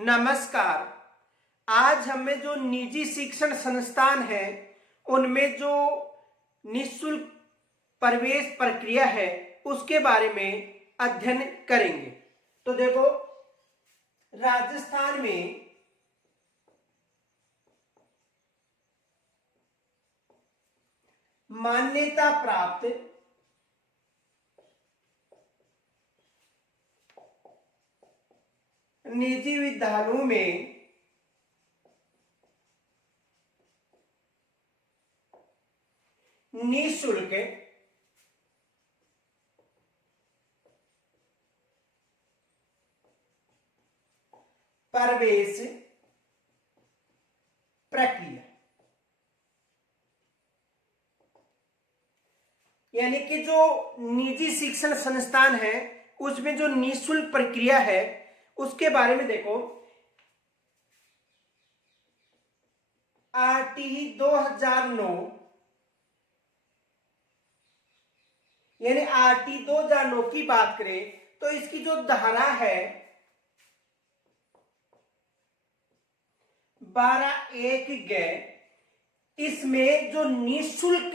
नमस्कार। आज हमें जो निजी शिक्षण संस्थान है उनमें जो निःशुल्क प्रवेश प्रक्रिया है उसके बारे में अध्ययन करेंगे। तो देखो, राजस्थान में मान्यता प्राप्त निजी विद्यालयों में निःशुल्क प्रवेश प्रक्रिया, यानी कि जो निजी शिक्षण संस्थान है उसमें जो निःशुल्क प्रक्रिया है उसके बारे में देखो। आरटीई 2009 यानी आरटीई 2009 की बात करें तो इसकी जो धारा है 12(1)(ग), इसमें जो निःशुल्क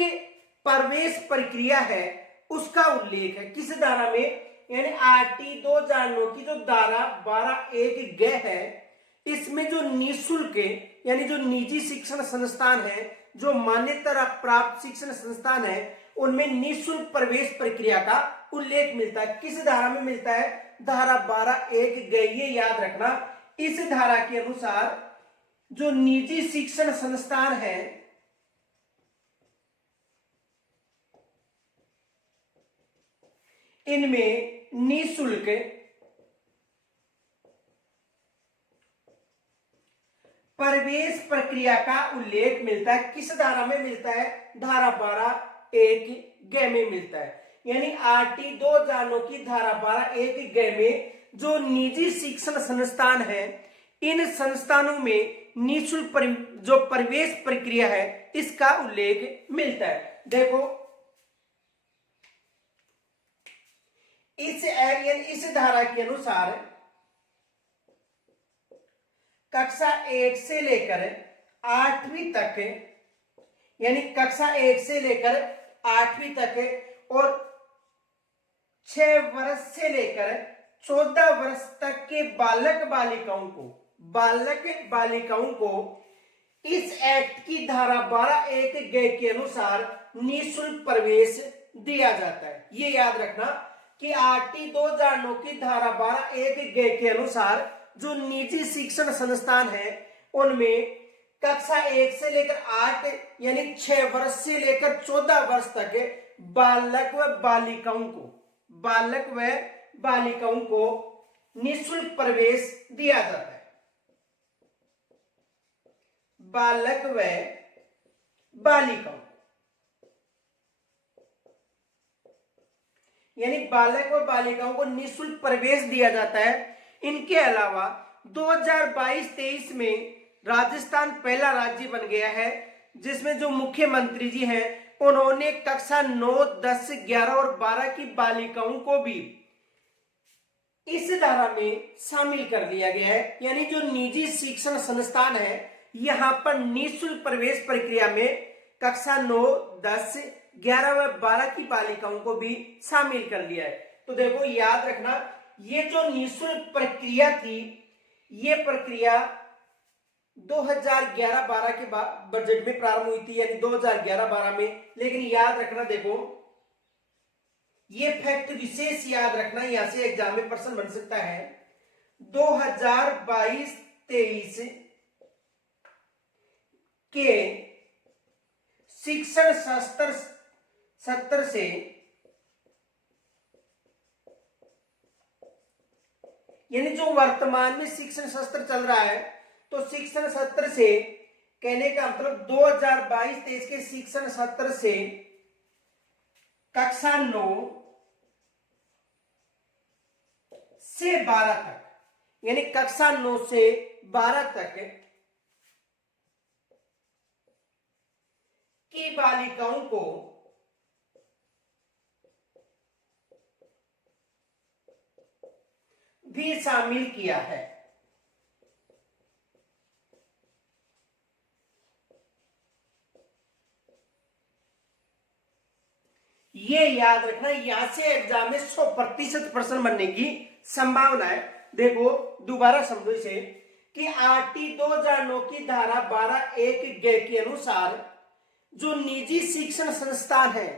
प्रवेश प्रक्रिया है उसका उल्लेख है। किस धारा में? यानी आरटीई 2009 की जो धारा 12(1)(ग है, इसमें जो निःशुल्क यानी जो निजी शिक्षण संस्थान है, जो मान्यता प्राप्त शिक्षण संस्थान है, उनमें निःशुल्क प्रवेश प्रक्रिया का उल्लेख मिलता है। किस धारा में मिलता है? धारा 12(1)(ग। ये याद रखना। इस धारा के अनुसार जो निजी शिक्षण संस्थान है इनमें निःशुल्क प्रवेश प्रक्रिया का उल्लेख मिलता है। किस धारा में मिलता है? धारा 12(1)(ग में मिलता है। यानी आरटीई 2009 की धारा 12(1)(ग में जो निजी शिक्षण संस्थान है, इन संस्थानों में निःशुल्क जो प्रवेश प्रक्रिया है इसका उल्लेख मिलता है। देखो, इस धारा के अनुसार कक्षा 1 से लेकर 8वीं तक, यानी कक्षा 1 से लेकर 8वीं तक और 6 वर्ष से लेकर 14 वर्ष तक के बालक बालिकाओं को इस एक्ट की धारा 12(1)(ग के अनुसार निःशुल्क प्रवेश दिया जाता है। ये याद रखना कि आरटीई 2009 की धारा 12(1)(ग के अनुसार जो निजी शिक्षण संस्थान है उनमें कक्षा 1 से लेकर 8 यानी 6 वर्ष से लेकर 14 वर्ष तक बालक व बालिकाओं को निःशुल्क प्रवेश दिया जाता है। बालक व बालिकाओं, यानी बालक व बालिकाओं को निःशुल्क प्रवेश दिया जाता है। इनके अलावा 2022-23 में राजस्थान पहला राज्य बन गया है जिसमें जो मुख्यमंत्री जी हैं उन्होंने कक्षा 9, 10, 11 और 12 की बालिकाओं को भी इस धारा में शामिल कर दिया गया है। यानी जो निजी शिक्षण संस्थान है यहां पर निःशुल्क प्रवेश प्रक्रिया में कक्षा 9, 10, 11 व 12 की बालिकाओं को भी शामिल कर लिया है। तो देखो, याद रखना, ये जो निःशुल्क प्रक्रिया थी ये प्रक्रिया 2011-12 के बजट में प्रारंभ हुई थी, यानी 2011-12 में। लेकिन याद रखना, देखो ये फैक्ट विशेष याद रखना, यहां से एग्जाम में प्रश्न बन सकता है। 2022-23 के शिक्षण सत्र से यानी जो वर्तमान में शिक्षण सत्र चल रहा है, तो शिक्षण सत्र से कहने का मतलब 2022-23 के शिक्षण सत्र से कक्षा 9 से 12 तक, यानी कक्षा 9 से 12 तक की बालिकाओं को भी शामिल किया है। ये याद रखना, यहां से एग्जाम में 100% प्रश्न बनने की संभावना है। देखो दोबारा समझो इसे कि आरटी 2009 की धारा 12(1)(ग) के अनुसार जो निजी शिक्षण संस्थान है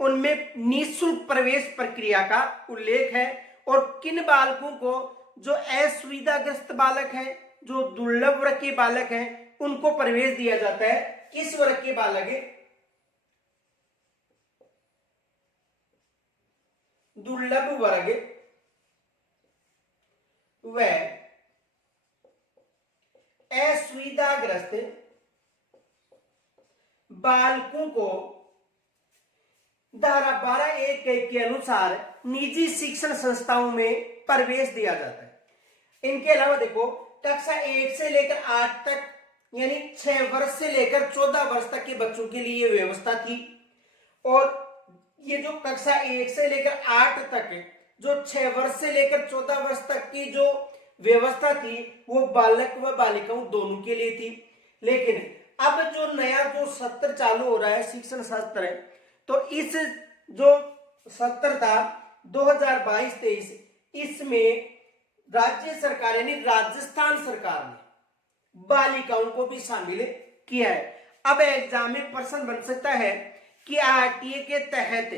उनमें निःशुल्क प्रवेश प्रक्रिया का उल्लेख है और किन बालकों को, जो असुविधाग्रस्त बालक हैं, जो दुर्लभ वर्ग के बालक हैं, उनको प्रवेश दिया जाता है। किस वर्ग के बालक है? दुर्लभ वर्ग व असुविधाग्रस्त बालकों को धारा 12(1) के अनुसार निजी शिक्षण संस्थाओं में प्रवेश दिया जाता है। इनके अलावा देखो कक्षा 1 से लेकर 8 तक यानी 6 वर्ष से लेकर 14 वर्ष तक के बच्चों के लिए ये व्यवस्था थी। और ये जो कक्षा 1 से लेकर 8 तक जो 6 वर्ष से लेकर 14 वर्ष तक की जो व्यवस्था थी वो बालक व बालिकाओं दोनों के लिए थी। लेकिन अब जो नया जो सत्र चालू हो रहा है, शिक्षण सत्र है, तो इस जो सत्र था 2022-23, इसमें राज्य सरकार यानी राजस्थान सरकार ने बालिकाओं को भी शामिल किया है। अब एग्जाम में प्रश्न बन सकता है कि आरटीए के तहत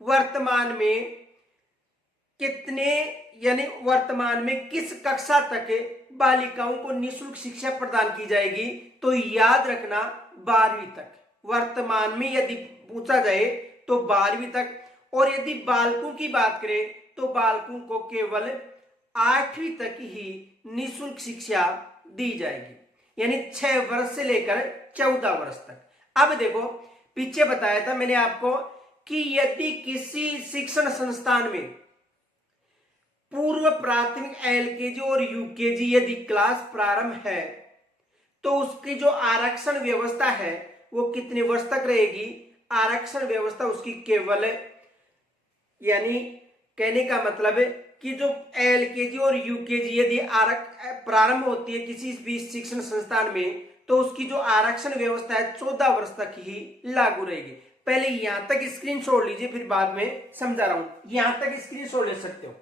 वर्तमान में कितने यानी वर्तमान में किस कक्षा तक बालिकाओं को निःशुल्क शिक्षा प्रदान की जाएगी? तो याद रखना 12वीं तक। वर्तमान में यदि पूछा जाए तो 12वीं तक, और यदि बालकों की बात करें तो बालकों को केवल 8वीं तक ही निःशुल्क शिक्षा दी जाएगी, यानी 6 वर्ष से लेकर 14 वर्ष तक। अब देखो पीछे बताया था मैंने आपको कि यदि किसी शिक्षण संस्थान में पूर्व प्राथमिक एलकेजी और यूकेजी यदि क्लास प्रारंभ है तो उसकी जो आरक्षण व्यवस्था है वो कितने वर्ष तक रहेगी? आरक्षण व्यवस्था उसकी केवल, यानी कहने का मतलब है कि जो एलकेजी और यूकेजी यदि प्रारंभ होती है किसी भी शिक्षण संस्थान में तो उसकी जो आरक्षण व्यवस्था है 14 वर्ष तक ही लागू रहेगी। पहले यहां तक स्क्रीनशॉट लीजिए, फिर बाद में समझा रहा हूं। यहां तक स्क्रीनशॉट ले सकते हो।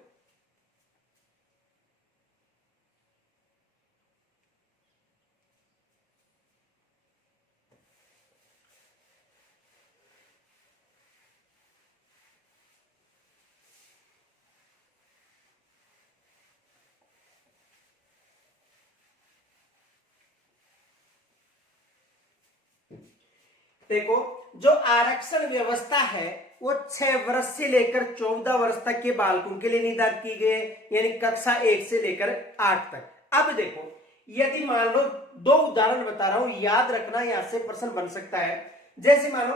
देखो जो आरक्षण व्यवस्था है वो 6 वर्ष से लेकर 14 वर्ष तक के बालकों के लिए निर्धारित की गई है, यानी कक्षा 1 से लेकर 8 तक। अब देखो यदि मान लो 2 उदाहरण बता रहा हूं, याद रखना, यहां से प्रश्न बन सकता है। जैसे मान लो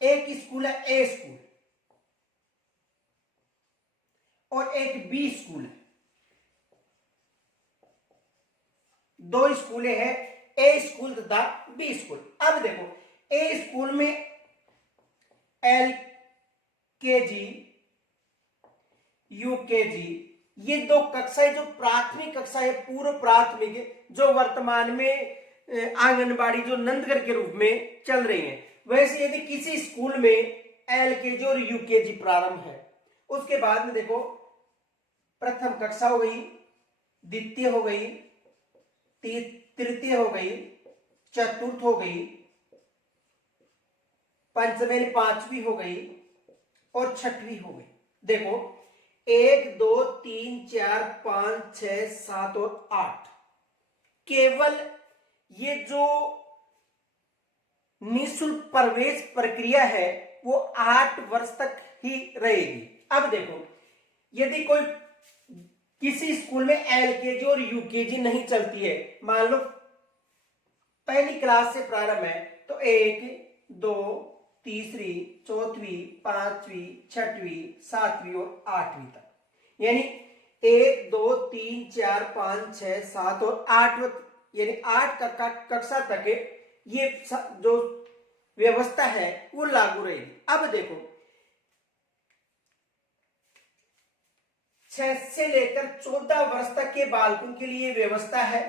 एक स्कूल है ए स्कूल और एक बी स्कूल है, 2 स्कूलें हैं, ए स्कूल तथा बी स्कूल। अब देखो ए स्कूल में एलकेजी यूकेजी ये 2 कक्षाएं जो प्राथमिक कक्षा है, पूर्व प्राथमिक, जो वर्तमान में आंगनबाड़ी जो नंदगढ़ के रूप में चल रही है, वैसे यदि किसी स्कूल में एलकेजी और यूकेजी प्रारंभ है, उसके बाद में देखो प्रथम कक्षा हो गई, द्वितीय हो गई, तृतीय हो गई, चतुर्थ हो गई, पंचमी 5वीं हो गई और 6वीं हो गई। देखो 1 2 3 4 5 6 7 और 8, केवल ये जो निःशुल्क प्रवेश प्रक्रिया है वो 8 वर्ष तक ही रहेगी। अब देखो यदि कोई किसी स्कूल में एलकेजी और यूकेजी नहीं चलती है, मान लो पहली क्लास से प्रारंभ है, तो 1 2 तीसरी, चौथी, 5वीं, 6वीं, 7वीं और 8वीं तक, यानी 1 2 3 4 5 6 7 और 8 यानी 8 कक्षा तक ये जो व्यवस्था है वो लागू रहेगी। अब देखो 6 से लेकर 14 वर्ष तक के बालकों के लिए व्यवस्था है।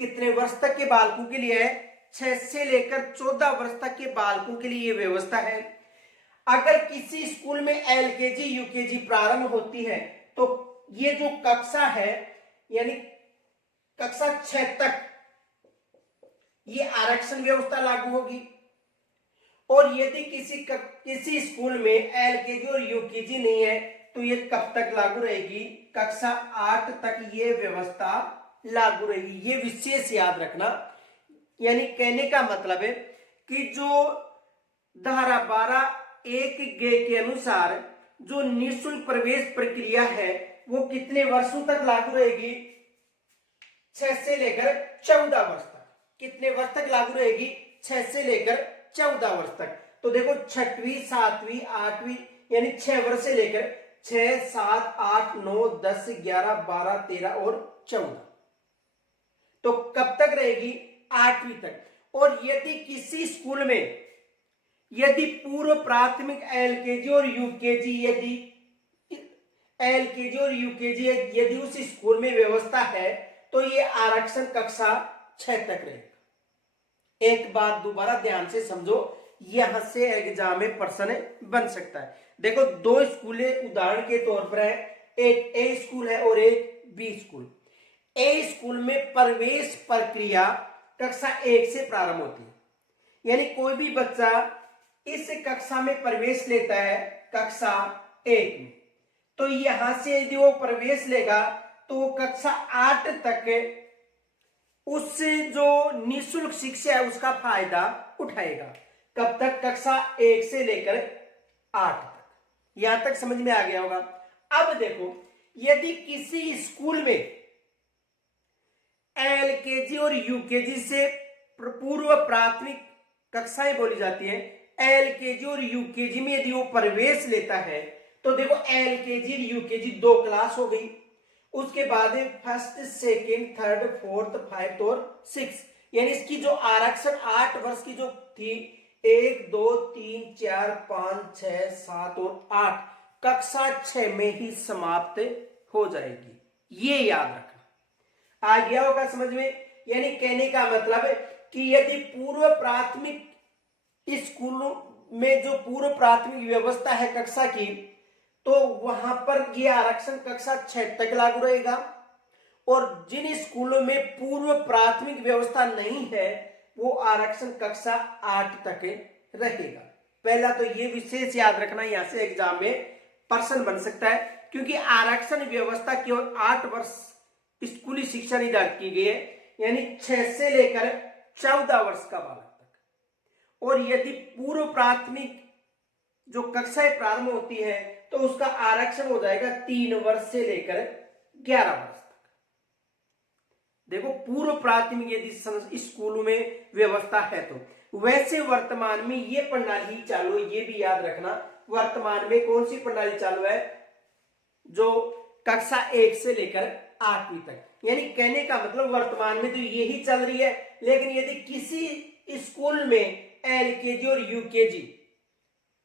कितने वर्ष तक के बालकों के लिए है? 6 से लेकर 14 वर्ष तक के बालकों के लिए व्यवस्था है। अगर किसी स्कूल में एलकेजी यूकेजी प्रारंभ होती है तो ये जो कक्षा है यानी कक्षा 6 तक ये आरक्षण व्यवस्था लागू होगी। और यदि किसी स्कूल में एलकेजी और यूकेजी नहीं है तो ये कब तक लागू रहेगी, कक्षा 8 तक ये व्यवस्था लागू रहेगी। ये विशेष याद रखना। यानी कहने का मतलब है कि जो धारा 12(1) के अनुसार जो निःशुल्क प्रवेश प्रक्रिया है वो कितने वर्षों तक लागू रहेगी, 6 से लेकर 14 वर्ष तक। कितने वर्ष तक लागू रहेगी, 6 से लेकर 14 वर्ष तक। तो देखो 6वीं 7वीं 8वीं यानी 6 वर्ष से लेकर 6 7 8 9 10 11 12 13 और 14, तो कब तक रहेगी, 8वीं तक। और यदि किसी स्कूल में यदि पूर्व प्राथमिक एलकेजी और यूकेजी यदि उस स्कूल में व्यवस्था है तो ये आरक्षण कक्षा 6 तक रहेगा। एक बात दोबारा ध्यान से समझो, यहां से एग्जाम में प्रश्न बन सकता है। देखो 2 स्कूलें उदाहरण के तौर पर है, एक ए स्कूल है और एक बी स्कूल। ए स्कूल में प्रवेश प्रक्रिया कक्षा 1 से प्रारंभ होती है। यानी कोई भी बच्चा इस कक्षा में प्रवेश लेता है कक्षा 1 में, तो यहां से यदि वो प्रवेश लेगा तो वो कक्षा 8 तक उस जो निःशुल्क शिक्षा है उसका फायदा उठाएगा। कब तक, कक्षा 1 से लेकर 8 तक। यहां तक समझ में आ गया होगा। अब देखो यदि किसी स्कूल में एलकेजी और यूकेजी से पूर्व प्राथमिक कक्षाएं बोली जाती है, एलकेजी और यूकेजी में यदि वो प्रवेश लेता है तो देखो एलकेजी यूकेजी 2 क्लास हो गई। उसके बाद फर्स्ट सेकेंड थर्ड फोर्थ 5 और 6, यानी इसकी जो आरक्षण 8 वर्ष की जो थी 1 2 3 4 5 6 7 और 8 कक्षा 6 में ही समाप्त हो जाएगी। ये याद रखना। आ गया होगा समझ में। यानी कहने का मतलब है कि यदि पूर्व प्राथमिक स्कूलों में जो पूर्व प्राथमिक व्यवस्था है कक्षा की, तो वहां पर यह आरक्षण कक्षा 6 तक लागू रहेगा। और जिन स्कूलों में पूर्व प्राथमिक व्यवस्था नहीं है वो आरक्षण कक्षा 8 तक रहेगा। पहला तो ये विशेष याद रखना, यहां से एग्जाम में प्रश्न बन सकता है, क्योंकि आरक्षण व्यवस्था केवल 8 वर्ष स्कूली शिक्षा निर्धारित की गई है, यानी 6 से लेकर 14 वर्ष का बालक तक। और यदि पूर्व प्राथमिक जो कक्षाएं प्रारंभ होती है तो उसका आरक्षण हो जाएगा 3 वर्ष से लेकर 11 वर्ष तक। देखो पूर्व प्राथमिक यदि स्कूलों में व्यवस्था है तो। वैसे वर्तमान में ये प्रणाली चालू है, ये भी याद रखना। वर्तमान में कौन सी प्रणाली चालू है, जो कक्षा 1 से लेकर 8वीं तक। यानी कहने का मतलब वर्तमान में तो यही चल रही है। लेकिन यदि किसी स्कूल में एलकेजी और यूकेजी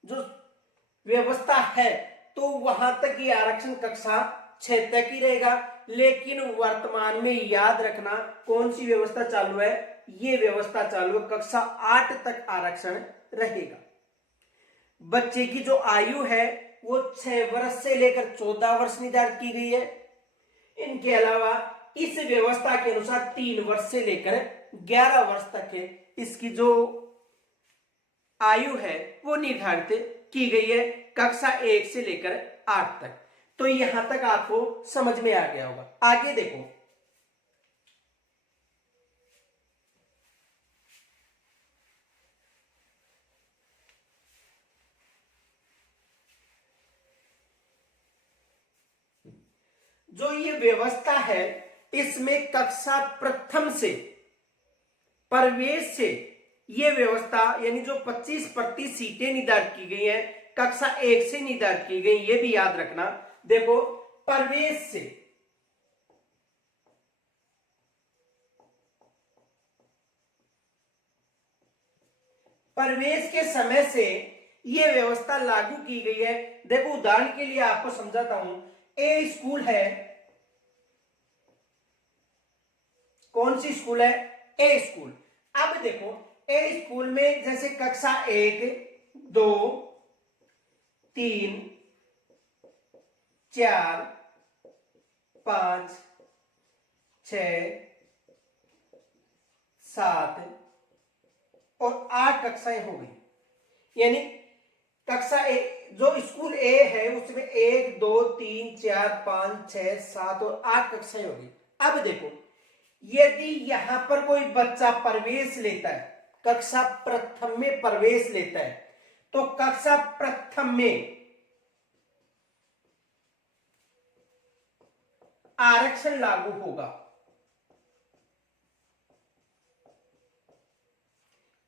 जो व्यवस्था है तो वहां तक ये आरक्षण कक्षा 6 तक ही रहेगा। लेकिन वर्तमान में याद रखना कौन सी व्यवस्था चालू है, ये व्यवस्था चालू है, कक्षा 8 तक आरक्षण रहेगा। बच्चे की जो आयु है वो 6 वर्ष से लेकर 14 वर्ष निर्धारित की गई है। इनके अलावा इस व्यवस्था के अनुसार 3 वर्ष से लेकर 11 वर्ष तक है इसकी जो आयु है वो निर्धारित की गई है कक्षा 1 से लेकर 8 तक। तो यहां तक आपको समझ में आ गया होगा। आगे देखो, जो ये व्यवस्था है इसमें कक्षा प्रथम से प्रवेश से ये व्यवस्था यानी जो 25% सीटें निर्धारित की गई हैं कक्षा 1 से निर्धारित की गई, ये भी याद रखना। देखो प्रवेश से प्रवेश के समय से ये व्यवस्था लागू की गई है। देखो उदाहरण के लिए आपको समझाता हूं। ए स्कूल है, कौन सी स्कूल है, ए स्कूल। अब देखो ए स्कूल में जैसे कक्षा 1 2 3 4 5 6 7 और 8 कक्षाएं हो गई। यानी कक्षा ए, जो स्कूल ए है उसमें 1 2 3 4 5 6 7 और 8 कक्षाएं हो गई। अब देखो, यदि यहां पर कोई बच्चा प्रवेश लेता है, कक्षा प्रथम में प्रवेश लेता है, तो कक्षा प्रथम में आरक्षण लागू होगा।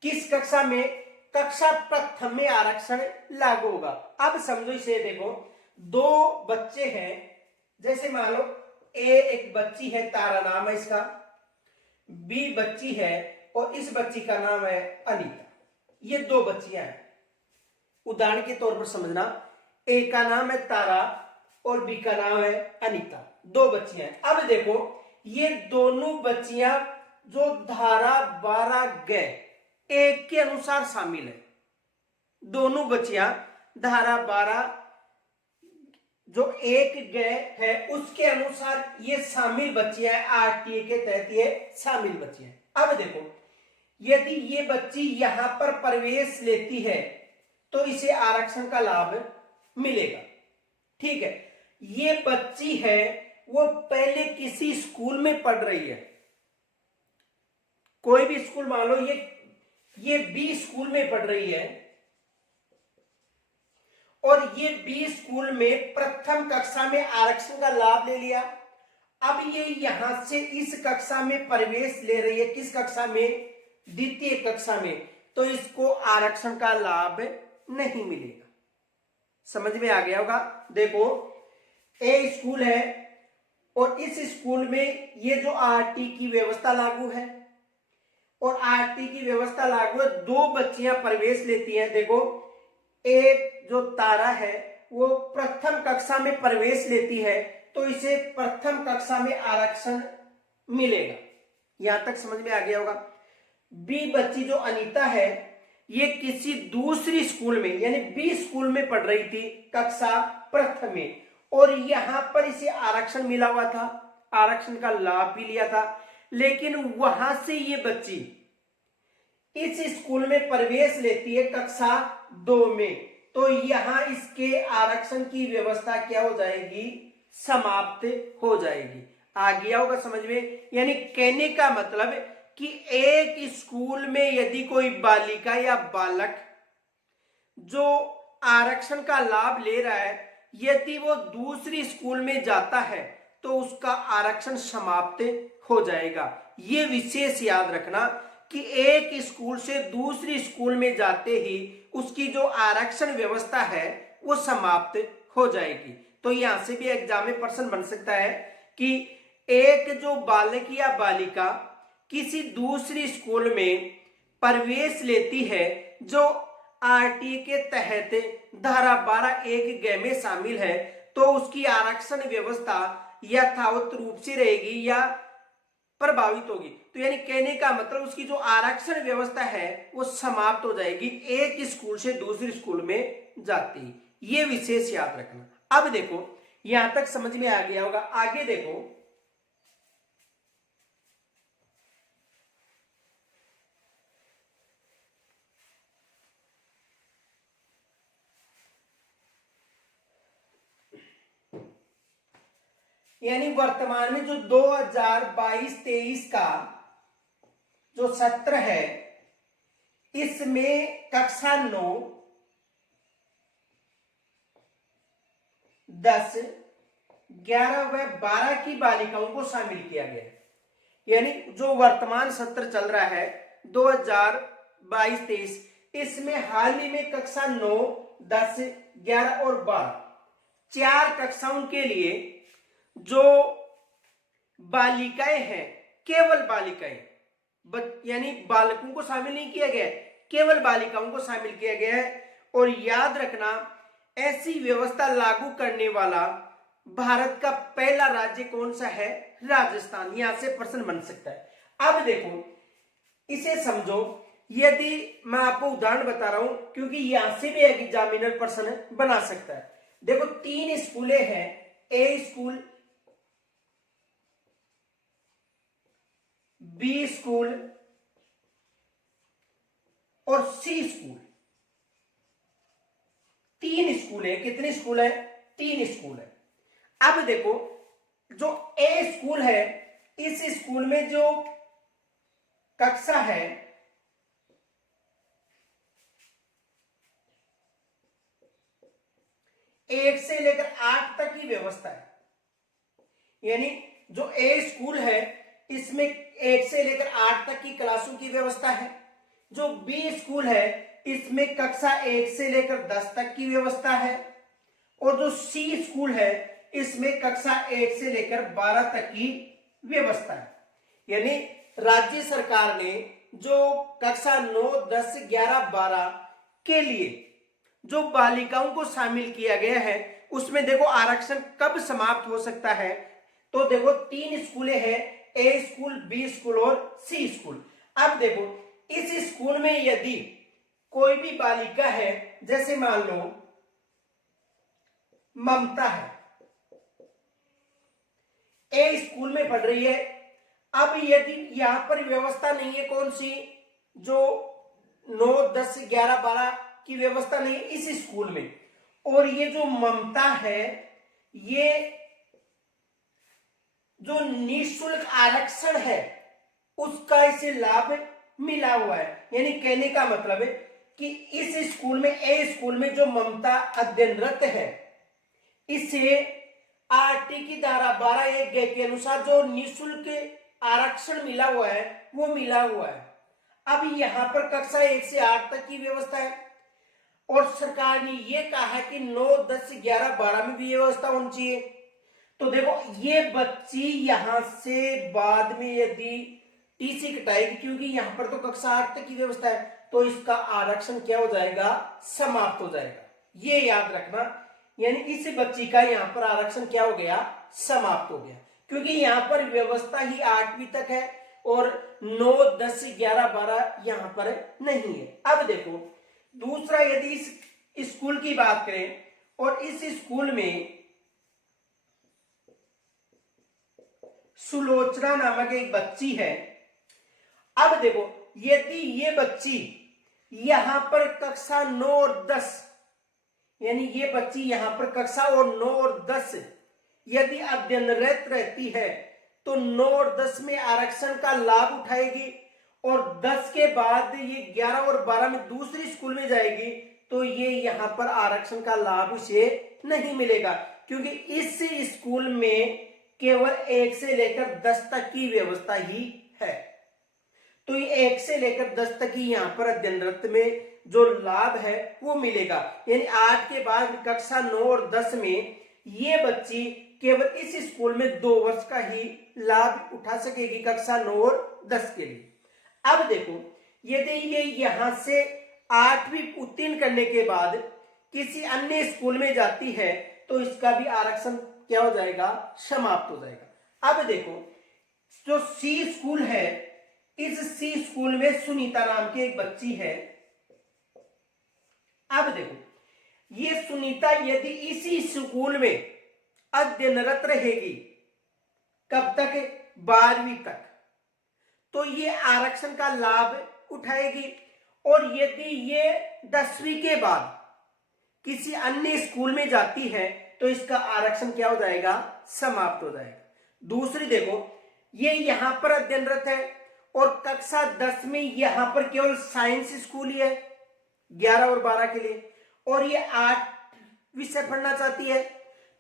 किस कक्षा में? कक्षा प्रथम में आरक्षण लागू होगा। अब समझो इसे, देखो दो बच्चे हैं, जैसे मान लो ए एक बच्ची है, तारा नाम है इसका, बी बच्ची है और इस बच्ची का नाम है अनीता। ये दो बच्चियां हैं। उदाहरण के तौर पर समझना, ए का नाम है तारा और बी का नाम है अनीता, दो बच्चियां हैं। अब देखो, ये दोनों बच्चियां जो धारा 12 ग एक के अनुसार शामिल है, दोनों बच्चियां धारा 12 जो एक ग है उसके अनुसार ये शामिल बच्चियां हैं, आरटीए के तहत ये शामिल बच्चियां हैं। अब देखो, यदि ये बच्ची यहां पर प्रवेश लेती है तो इसे आरक्षण का लाभ मिलेगा। ठीक है, ये बच्ची है वो पहले किसी स्कूल में पढ़ रही है, कोई भी स्कूल, मान लो ये बी स्कूल में पढ़ रही है और ये बी स्कूल में प्रथम कक्षा में आरक्षण का लाभ ले लिया। अब ये यहां से इस कक्षा में प्रवेश ले रही है, किस कक्षा में? द्वितीय कक्षा में, तो इसको आरक्षण का लाभ नहीं मिलेगा। समझ में आ गया होगा। देखो, ए स्कूल है और इस स्कूल में ये जो आरटी की व्यवस्था लागू है और आरटी की व्यवस्था लागू है, दो बच्चियां प्रवेश लेती हैं। देखो, ए जो तारा है वो प्रथम कक्षा में प्रवेश लेती है तो इसे प्रथम कक्षा में आरक्षण मिलेगा। यहां तक समझ में आ गया होगा। बी बच्ची जो अनीता है ये किसी दूसरी स्कूल में यानी बी स्कूल में पढ़ रही थी कक्षा प्रथम में, और यहां पर इसे आरक्षण मिला हुआ था, आरक्षण का लाभ भी लिया था। लेकिन वहां से ये बच्ची इस स्कूल में प्रवेश लेती है कक्षा 2 में, तो यहां इसके आरक्षण की व्यवस्था क्या हो जाएगी? समाप्त हो जाएगी। आ गया होगा समझ में। यानी कहने का मतलब कि एक स्कूल में यदि कोई बालिका या बालक जो आरक्षण का लाभ ले रहा है, यदि वो दूसरी स्कूल में जाता है तो उसका आरक्षण समाप्त हो जाएगा। ये विशेष याद रखना कि एक स्कूल से दूसरी स्कूल में जाते ही उसकी जो आरक्षण व्यवस्था है वो समाप्त हो जाएगी। तो यहां से भी एग्जाम में प्रश्न बन सकता है कि एक जो बालक या बालिका किसी दूसरी स्कूल में प्रवेश लेती है जो आरटीए के तहत धारा 12(1) में शामिल है, तो उसकी आरक्षण व्यवस्था यथावत रूप से रहेगी या प्रभावित होगी। तो यानी कहने का मतलब उसकी जो आरक्षण व्यवस्था है वो समाप्त हो जाएगी एक स्कूल से दूसरे स्कूल में जाते ही। ये विशेष याद रखना। अब देखो, यहां तक समझ में आ गया होगा। आगे देखो, यानी वर्तमान में जो 2022-23 का जो सत्र है इसमें कक्षा 9, 10, 11 व 12 की बालिकाओं को शामिल किया गया है। यानी जो वर्तमान सत्र चल रहा है 2022-23, इसमें हाल ही में कक्षा 9, 10, 11 और 12 4 कक्षाओं के लिए जो बालिकाएं हैं, केवल बालिकाएं, यानी बालकों को शामिल नहीं किया गया है, केवल बालिकाओं को शामिल किया गया है। और याद रखना, ऐसी व्यवस्था लागू करने वाला भारत का पहला राज्य कौन सा है? राजस्थान। यहां से प्रश्न बन सकता है। अब देखो, इसे समझो, यदि मैं आपको उदाहरण बता रहा हूं क्योंकि यहां से भी एग्जामिनर प्रश्न बना सकता है। देखो 3 स्कूलें हैं, ए स्कूल, बी स्कूल और सी स्कूल। 3 स्कूल है। कितने स्कूल है? 3 स्कूल है। अब देखो जो ए स्कूल है, इस स्कूल में जो कक्षा है 1 से लेकर 8 तक की व्यवस्था है। यानी जो ए स्कूल है इसमें 1 से लेकर 8 तक की क्लासों की व्यवस्था है। जो बी स्कूल है इसमें कक्षा 1 से लेकर 10 तक की व्यवस्था है। और जो सी स्कूल है इसमें कक्षा 1 से लेकर 12 तक की व्यवस्था है। यानी राज्य सरकार ने जो कक्षा 9, 10, 11, 12 के लिए जो बालिकाओं को शामिल किया गया है उसमें देखो आरक्षण कब समाप्त हो सकता है। तो देखो 3 स्कूलें हैं, ए स्कूल, बी स्कूल और सी स्कूल। अब देखो इस स्कूल में यदि कोई भी बालिका है, जैसे मान लो ममता है, ए स्कूल में पढ़ रही है। अब यदि यहां पर व्यवस्था नहीं है, कौन सी, जो 9, 10, 11, 12 की व्यवस्था नहीं है इस स्कूल में, और ये जो ममता है ये जो निःशुल्क आरक्षण है उसका इसे लाभ मिला हुआ है। यानी कहने का मतलब है कि इस स्कूल में, ए स्कूल में जो ममता अध्ययनरत है इसे आरटी की धारा 12(1) के अनुसार जो निःशुल्क आरक्षण मिला हुआ है वो मिला हुआ है। अब यहां पर कक्षा 1 से 8 तक की व्यवस्था है और सरकार ने ये कहा है कि 9, 10, 11, 12 में भी व्यवस्था होनी चाहिए। तो देखो ये बच्ची यहां से बाद में यदि टीसी कटाएगी, क्योंकि यहां पर तो कक्षा 8 तक की व्यवस्था है, तो इसका आरक्षण क्या हो जाएगा, समाप्त हो जाएगा। ये याद रखना। यानी इस बच्ची का यहां पर आरक्षण क्या हो गया, समाप्त हो गया, क्योंकि यहां पर व्यवस्था ही 8वीं तक है और 9, 10, 11, 12 यहां पर नहीं है। अब देखो दूसरा, यदि इस स्कूल की बात करें और इस स्कूल में सुलोचना नामक एक बच्ची है। अब देखो यदि ये बच्ची यहां पर कक्षा 9 और 10, यानी ये बच्ची यहां पर कक्षा और 9 और 10 यदि अध्ययनरत रहती है तो 9 और 10 में आरक्षण का लाभ उठाएगी और 10 के बाद ये 11 और 12 में दूसरी स्कूल में जाएगी तो ये यहां पर आरक्षण का लाभ उसे नहीं मिलेगा, क्योंकि इस स्कूल में केवल 1 से लेकर 10 तक की व्यवस्था ही है। तो ये 1 से लेकर 10 तक ही यहां पर अध्ययनरत में जो लाभ है वो मिलेगा। यानी 8 के बाद कक्षा 9 और 10 में ये बच्ची केवल इस स्कूल में 2 वर्ष का ही लाभ उठा सकेगी, कक्षा 9 और 10 के लिए। अब देखो यदि ये यहां से 8वीं उत्तीर्ण करने के बाद किसी अन्य स्कूल में जाती है तो इसका भी आरक्षण क्या हो जाएगा, समाप्त हो जाएगा। अब देखो जो सी स्कूल है, इस सी स्कूल में सुनीता नाम की एक बच्ची है। अब देखो ये सुनीता यदि इसी स्कूल में अध्ययनरत रहेगी, कब तक, 12वीं तक, तो ये आरक्षण का लाभ उठाएगी। और यदि ये 10वीं के बाद किसी अन्य स्कूल में जाती है तो इसका आरक्षण क्या हो जाएगा, समाप्त हो जाएगा। दूसरी देखो ये यहां पर अध्ययनरत है और कक्षा 10 में यहां पर केवल साइंस स्कूल ही है 11 और 12 के लिए, और ये 8 विषय पढ़ना चाहती है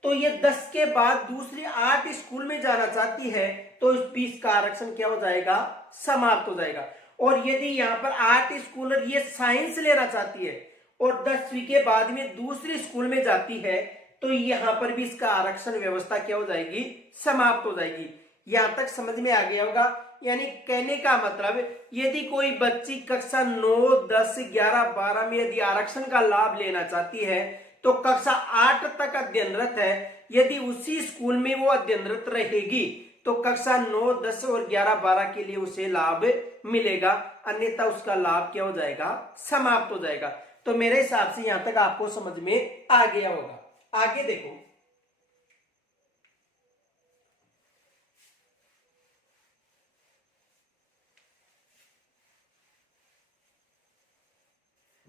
तो ये 10 के बाद दूसरी 8 स्कूल में जाना चाहती है तो इस 20 का आरक्षण क्या हो जाएगा, समाप्त हो जाएगा। और यदि यहाँ पर 8 स्कूल ये साइंस लेना चाहती है और 10वीं के बाद में दूसरी स्कूल में जाती है तो यहाँ पर भी इसका आरक्षण व्यवस्था क्या हो जाएगी, समाप्त हो जाएगी। यहां तक समझ में आ गया होगा। यानी कहने का मतलब यदि कोई बच्ची कक्षा 9, 10, 11, 12 में यदि आरक्षण का लाभ लेना चाहती है तो कक्षा 8 तक अध्ययनरत है, यदि उसी स्कूल में वो अध्ययनरत रहेगी तो कक्षा 9, 10 और 11, 12 के लिए उसे लाभ मिलेगा, अन्यथा उसका लाभ क्या हो जाएगा, समाप्त हो जाएगा। तो मेरे हिसाब से यहां तक आपको समझ में आ गया होगा। आगे देखो,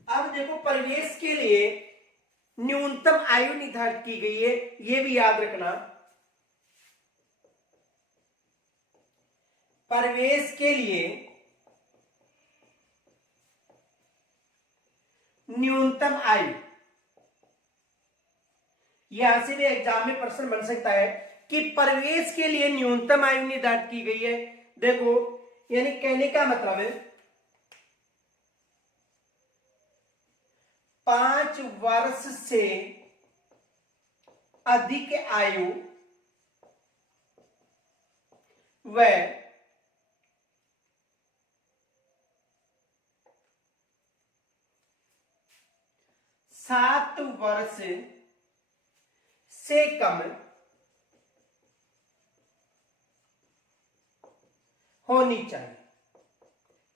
अब देखो प्रवेश के लिए न्यूनतम आयु निर्धारित की गई है, यह भी याद रखना। प्रवेश के लिए न्यूनतम आयु, यहां से भी एग्जाम में प्रश्न बन सकता है कि प्रवेश के लिए न्यूनतम आयु निर्धारित की गई है। देखो, यानी कहने का मतलब है 5 वर्ष से अधिक आयु व 7 वर्ष से कम होनी चाहिए।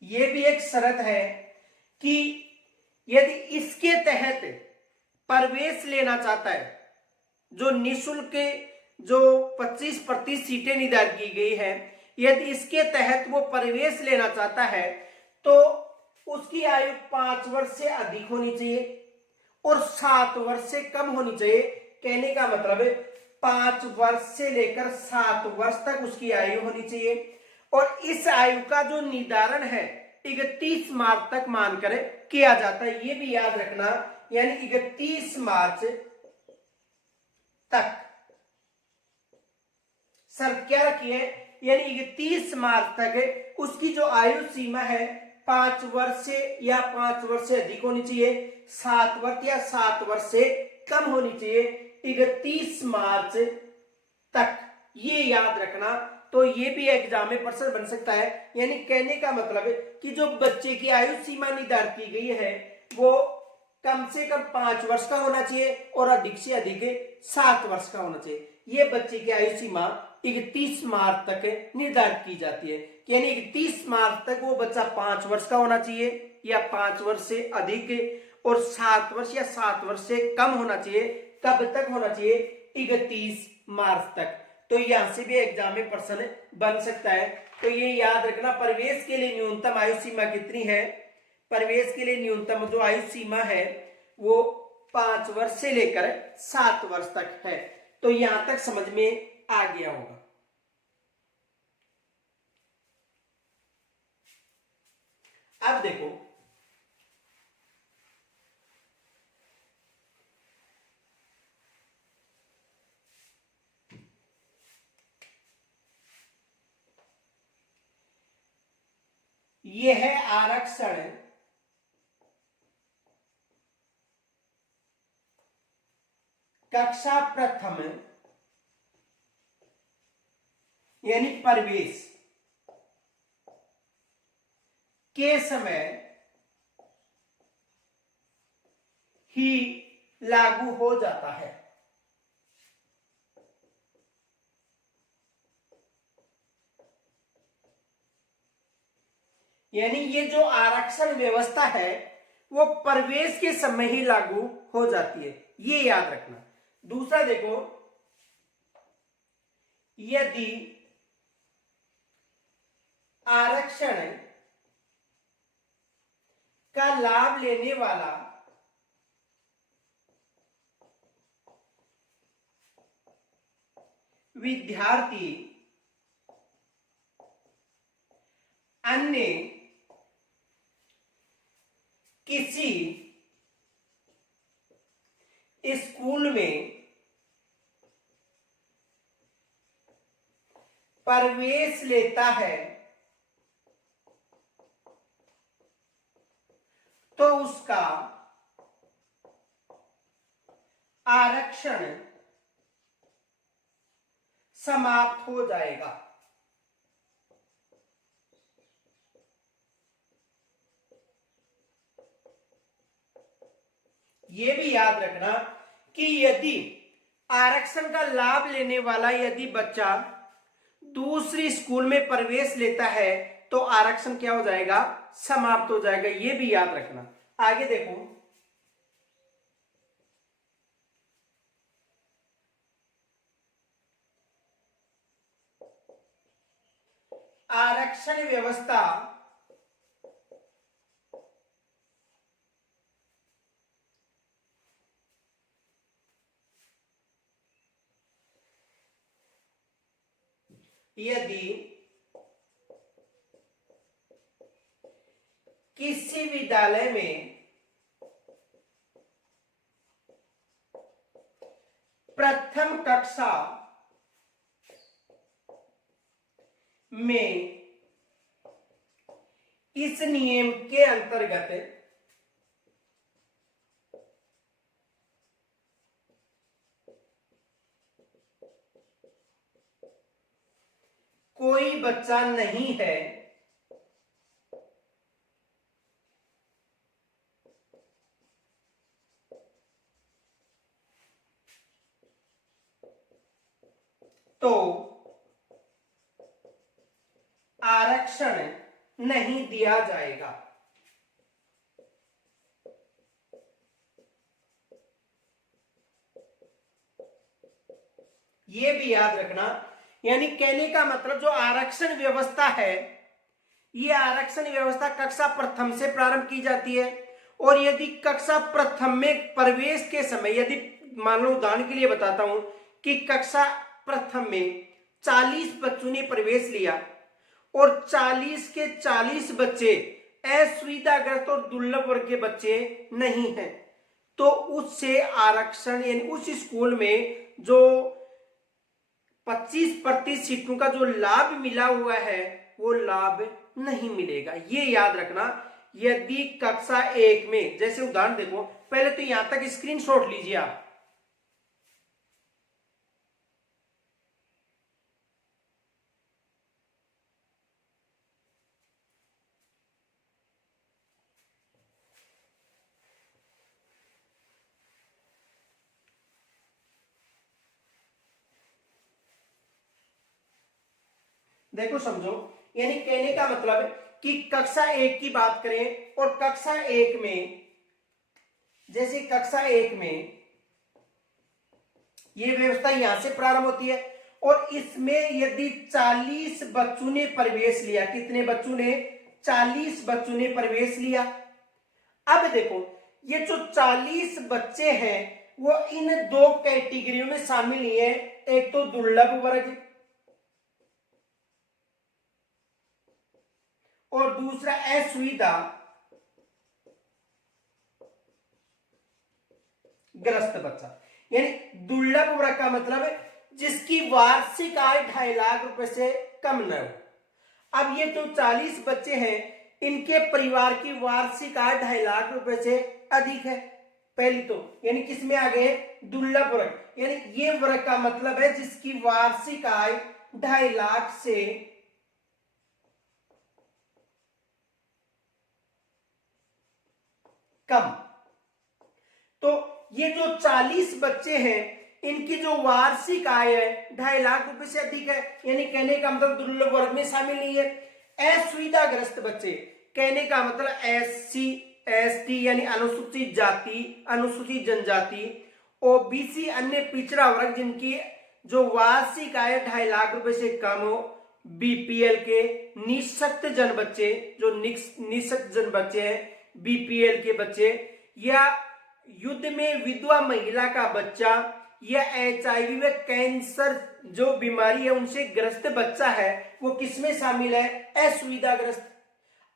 यह भी एक शर्त है कि यदि इसके तहत प्रवेश लेना चाहता है, जो निःशुल्क जो 25% सीटें निर्धारित की गई है, यदि इसके तहत वो प्रवेश लेना चाहता है तो उसकी आयु 5 वर्ष से अधिक होनी चाहिए और 7 वर्ष से कम होनी चाहिए। कहने का मतलब है 5 वर्ष से लेकर 7 वर्ष तक उसकी आयु होनी चाहिए, और इस आयु का जो निर्धारण है 31 मार्च तक मानकर किया जाता है, ये भी याद रखना। यानी 31 मार्च तक शर्त क्या रखी है, यानी 31 मार्च तक उसकी जो आयु सीमा है 5 वर्ष से या 5 वर्ष से अधिक होनी चाहिए, 7 वर्ष या 7 वर्ष से कम होनी चाहिए, 31 मार्च तक, ये याद रखना। तो ये भी एग्जाम में प्रश्न बन सकता है। यानी कहने का मतलब है कि जो बच्चे की आयु सीमा निर्धारित की गई है वो कम से कम 5 वर्ष का होना चाहिए और अधिक से अधिक 7 वर्ष का होना चाहिए। ये बच्चे की आयु सीमा 31 मार्च तक निर्धारित की जाती है। यानी 31 मार्च तक वो बच्चा 5 वर्ष का होना चाहिए या 5 वर्ष से अधिक, और 7 वर्ष या 7 वर्ष से कम होना चाहिए। कब तक होना चाहिए, 31 मार्च तक। तो यहां से भी एग्जाम में प्रश्न बन सकता है। तो ये याद रखना, प्रवेश के लिए न्यूनतम आयु सीमा कितनी है, प्रवेश के लिए न्यूनतम जो आयु सीमा है वो 5 वर्ष से लेकर 7 वर्ष तक है। तो यहां तक समझ में आ गया होगा। अब देखो, यह है आरक्षण कक्षा प्रथम यानी प्रवेश के समय ही लागू हो जाता है। यानी ये जो आरक्षण व्यवस्था है वो प्रवेश के समय ही लागू हो जाती है, ये याद रखना। दूसरा देखो, यदि आरक्षण का लाभ लेने वाला विद्यार्थी अन्य किसी स्कूल में प्रवेश लेता है तो उसका आरक्षण समाप्त हो जाएगा। यह भी याद रखना कि यदि आरक्षण का लाभ लेने वाला यदि बच्चा दूसरी स्कूल में प्रवेश लेता है तो आरक्षण क्या हो जाएगा, समाप्त हो जाएगा। ये भी याद रखना। आगे देखो, आरक्षण व्यवस्था यदि किसी विद्यालय में प्रथम कक्षा में इस नियम के अंतर्गत कोई बच्चा नहीं है तो आरक्षण नहीं दिया जाएगा। ये भी याद रखना। यानी कहने का मतलब जो आरक्षण व्यवस्था है, ये आरक्षण व्यवस्था कक्षा प्रथम से प्रारंभ की जाती है, और यदि कक्षा प्रथम में प्रवेश के समय, यदि मान लो उदाहरण के लिए बताता हूं कि कक्षा प्रथम में 40 बच्चों ने प्रवेश लिया और 40 के 40 बच्चे असुविधाग्रस्त और दुर्लभ वर्ग के बच्चे नहीं हैं, तो उससे आरक्षण यानी उस स्कूल में जो 25% सीटों का जो लाभ मिला हुआ है वो लाभ नहीं मिलेगा। ये याद रखना। यदि कक्षा 1 में, जैसे उदाहरण देखो, पहले तो यहां तक स्क्रीनशॉट लीजिए आप। देखो समझो, यानी कहने का मतलब कि कक्षा 1 की बात करें और कक्षा 1 में, जैसे कक्षा 1 में ये व्यवस्था यहां से प्रारंभ होती है और इसमें यदि 40 बच्चों ने प्रवेश लिया, कितने बच्चों ने, 40 बच्चों ने प्रवेश लिया। अब देखो, ये जो 40 बच्चे हैं वो इन दो कैटेगरियों में शामिल नहीं है, एक तो दुर्लभ वर्ग और दूसरा असुविधा ग्रस्त बच्चा। यानी दुर्लभ वर्ग का मतलब जिसकी वार्षिक आय 2.5 लाख रुपए से कम न हो। अब ये जो 40 बच्चे हैं, इनके परिवार की वार्षिक आय 2.5 लाख रुपए से अधिक है। पहली तो यानी किसमें आ गए, दुर्लभ वर्ग। यानी ये वर्ग का मतलब है जिसकी वार्षिक आय 2.5 लाख से कम। तो ये जो 40 बच्चे हैं, इनकी जो वार्षिक आय है 2.5 लाख रुपए से अधिक है, यानी कहने का मतलब दुर्लभ वर्ग में शामिल नहीं है। असुविधाग्रस्त बच्चे, कहने का मतलब SC ST यानी अनुसूचित जाति, अनुसूचित जनजाति, OBC अन्य पिछड़ा वर्ग जिनकी जो वार्षिक आय 2.5 लाख रुपए से कम हो, BPL के निःशक्त जन बच्चे, जो निःशक्त जन बच्चे हैं, BPL के बच्चे, या युद्ध में विधवा महिला का बच्चा, या HIV व कैंसर जो बीमारी है उनसे ग्रस्त बच्चा है, वो किसमें शामिल है, असुविधाग्रस्त।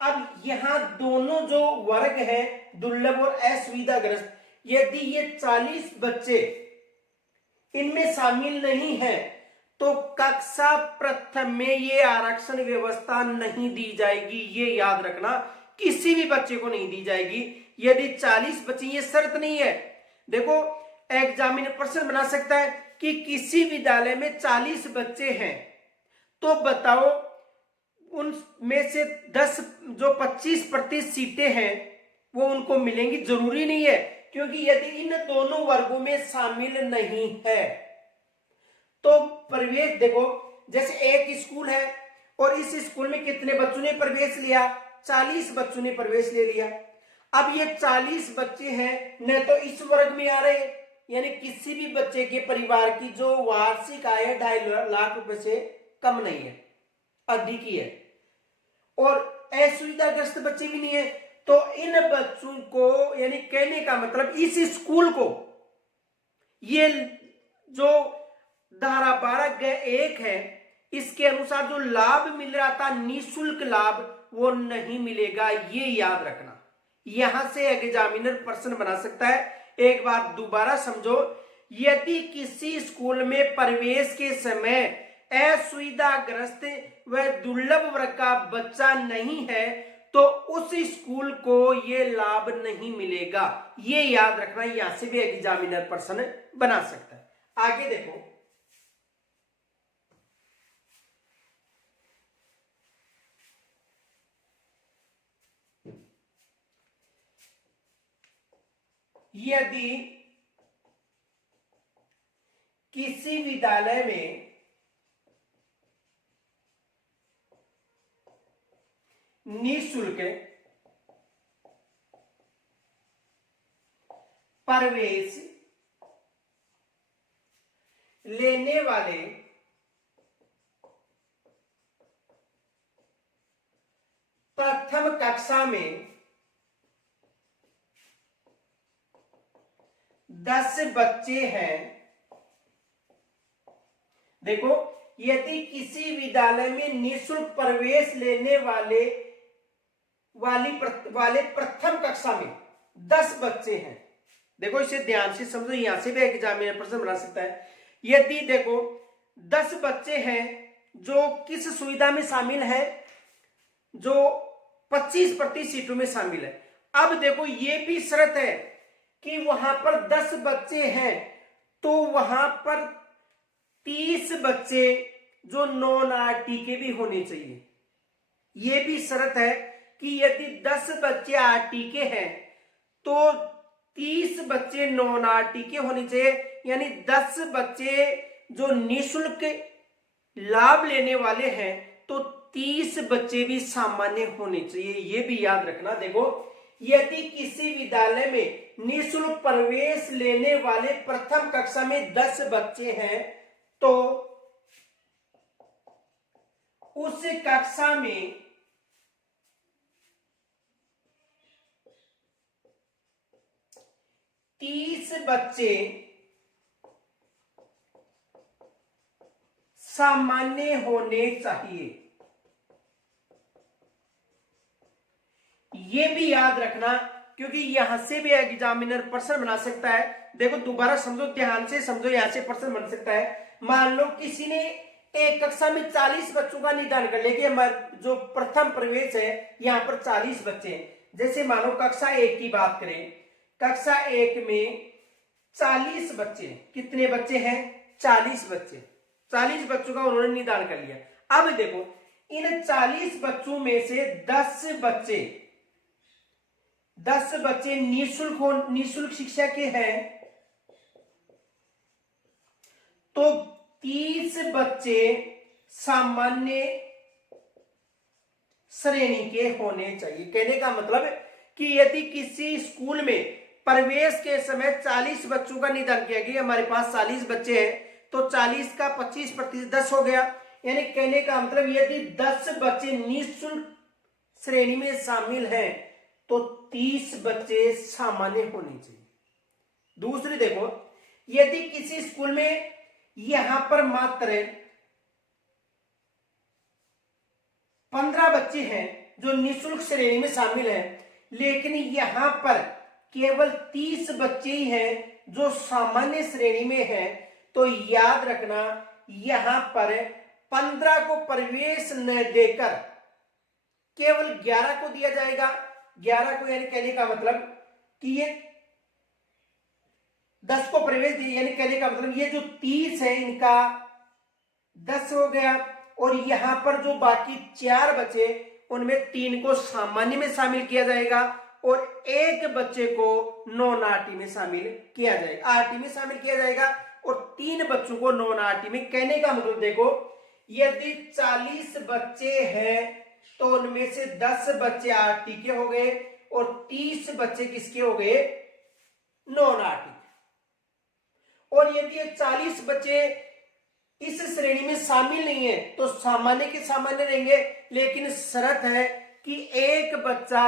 अब यहां दोनों जो वर्ग है, दुर्लभ और असुविधाग्रस्त, यदि ये 40 बच्चे इनमें शामिल नहीं है तो कक्षा प्रथम में ये आरक्षण व्यवस्था नहीं दी जाएगी। ये याद रखना, किसी भी बच्चे को नहीं दी जाएगी यदि 40 बच्चे। ये शर्त नहीं है। देखो, एग्जामिनर प्रश्न बना सकता है कि किसी विद्यालय में 40 बच्चे हैं, तो बताओ उनमें से 10 जो 25% सीटें हैं वो उनको मिलेंगी। जरूरी नहीं है, क्योंकि यदि इन दोनों वर्गों में शामिल नहीं है तो प्रवेश, देखो जैसे एक स्कूल है और इस स्कूल में कितने बच्चों ने प्रवेश लिया, 40 बच्चों ने प्रवेश ले लिया। अब ये 40 बच्चे हैं, न तो इस वर्ग में आ रहे, यानी किसी भी बच्चे के परिवार की जो वार्षिक आय 2.5 लाख रुपए से कम नहीं है, अधिक ही है, और असुविधाग्रस्त बच्चे भी नहीं है। तो इन बच्चों को, यानी कहने का मतलब इस स्कूल को ये जो धारा 12(1) है इसके अनुसार जो लाभ मिल रहा था निःशुल्क लाभ, वो नहीं मिलेगा, ये याद रखना। यहां से एग्जामिनर प्रश्न बना सकता है। एक बार दोबारा समझो, यदि किसी स्कूल में प्रवेश के समय असुविधाग्रस्त व दुर्लभ वर्ग का बच्चा नहीं है तो उस स्कूल को ये लाभ नहीं मिलेगा, ये याद रखना। यहां से भी एग्जामिनर प्रश्न बना सकता है। आगे देखो, यदि किसी विद्यालय में निःशुल्क प्रवेश लेने वाले प्रथम कक्षा में 10 बच्चे हैं। देखो, यदि किसी विद्यालय में निःशुल्क प्रवेश लेने वाले प्रथम कक्षा में 10 बच्चे हैं। देखो, इसे ध्यान से समझो, यहां से भी एग्जामिनर प्रश्न बना सकता है। यदि देखो 10 बच्चे हैं जो किस सुविधा में शामिल है, जो 25% सीटों में शामिल है। अब देखो, ये भी शर्त है कि वहां पर 10 बच्चे हैं तो वहां पर 30 बच्चे जो नॉन आरटी के भी होने चाहिए। ये भी शर्त है कि यदि 10 बच्चे आरटी के हैं तो 30 बच्चे नॉन आरटी के होने चाहिए, यानी 10 बच्चे जो निःशुल्क लाभ लेने वाले हैं तो 30 बच्चे भी सामान्य होने चाहिए, ये भी याद रखना। देखो, यदि किसी विद्यालय में निःशुल्क प्रवेश लेने वाले प्रथम कक्षा में 10 बच्चे हैं तो उस कक्षा में 30 बच्चे सामान्य होने चाहिए, ये भी याद रखना, क्योंकि यहां से भी एग्जामिनर प्रश्न बना सकता है। देखो, दोबारा समझो, ध्यान से समझो, यहां से प्रश्न बन सकता है। मान लो किसी ने एक कक्षा में 40 बच्चों का निदान कर लिया कि जो प्रथम प्रवेश है यहां पर 40 बच्चे हैं। जैसे मानो कक्षा 1 की बात करें, कक्षा 1 में 40 बच्चे, कितने बच्चे हैं, 40 बच्चे, 40 बच्चों का उन्होंने निदान कर लिया। अब देखो, इन 40 बच्चों में से 10 बच्चे निःशुल्क शिक्षा के हैं तो 30 बच्चे सामान्य श्रेणी के होने चाहिए। कहने का मतलब कि यदि किसी स्कूल में प्रवेश के समय 40 बच्चों का निदान किया गया, हमारे पास 40 बच्चे हैं तो 40 का 25% 10 हो गया, यानी कहने का मतलब यदि 10 बच्चे निःशुल्क श्रेणी में शामिल हैं तो 30 बच्चे सामान्य होने चाहिए। दूसरी देखो, यदि किसी स्कूल में यहां पर मात्र 15 बच्चे हैं जो निःशुल्क श्रेणी में शामिल हैं, लेकिन यहां पर केवल 30 बच्चे ही हैं जो सामान्य श्रेणी में हैं, तो याद रखना यहां पर 15 को प्रवेश न देकर केवल 11 को दिया जाएगा। 11 को, यानी कहने का मतलब कि ये 10 को प्रवेश दिए, यानी कहने का मतलब ये जो 30 है इनका 10 हो गया, और यहां पर जो बाकी 4 बचे उनमें 3 को सामान्य में शामिल किया जाएगा और 1 बच्चे को नॉन आरटी में शामिल किया जाएगा, आरटी में शामिल किया जाएगा, और 3 बच्चों को नॉन आरटी में। कहने का मतलब देखो, यदि 40 बच्चे हैं तो उनमें से 10 बच्चे आरटी के हो गए और 30 बच्चे किसके हो गए, नॉन आरटी। और यदि ये 40 बच्चे इस श्रेणी में शामिल नहीं है तो सामान्य के सामान्य रहेंगे, लेकिन शर्त है कि एक बच्चा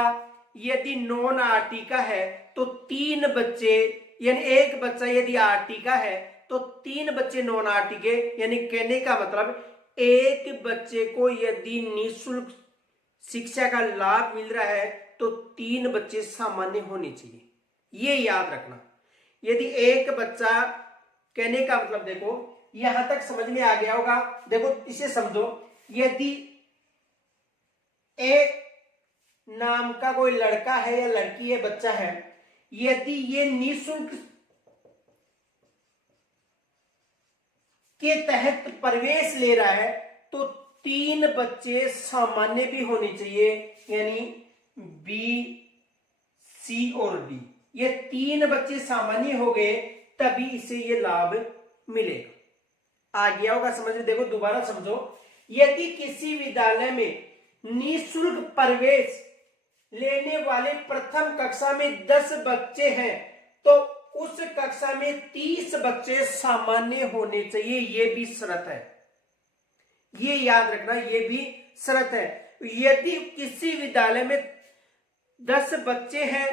यदि नॉन आरटी का है तो 3 बच्चे, यानी एक बच्चा यदि आरटी का है तो 3 बच्चे नॉन आरटी के, यानी कहने का मतलब एक बच्चे को यदि निःशुल्क शिक्षा का लाभ मिल रहा है तो 3 बच्चे सामान्य होने चाहिए, ये याद रखना। यदि एक बच्चा, कहने का मतलब देखो यहां तक समझ में आ गया होगा। देखो इसे समझो, यदि ए नाम का कोई लड़का है या लड़की है, बच्चा है, यदि ये निःशुल्क के तहत प्रवेश ले रहा है तो 3 बच्चे सामान्य भी होने चाहिए, यानी बी, सी और डी, ये 3 बच्चे सामान्य हो गए तभी इसे ये लाभ मिलेगा। आ गया होगा समझ में। देखो दोबारा समझो, यदि किसी विद्यालय में निःशुल्क प्रवेश लेने वाले प्रथम कक्षा में 10 बच्चे हैं तो उस कक्षा में 30 बच्चे सामान्य होने चाहिए, ये भी शर्त है, ये याद रखना, ये भी शर्त है। यदि किसी विद्यालय में 10 बच्चे हैं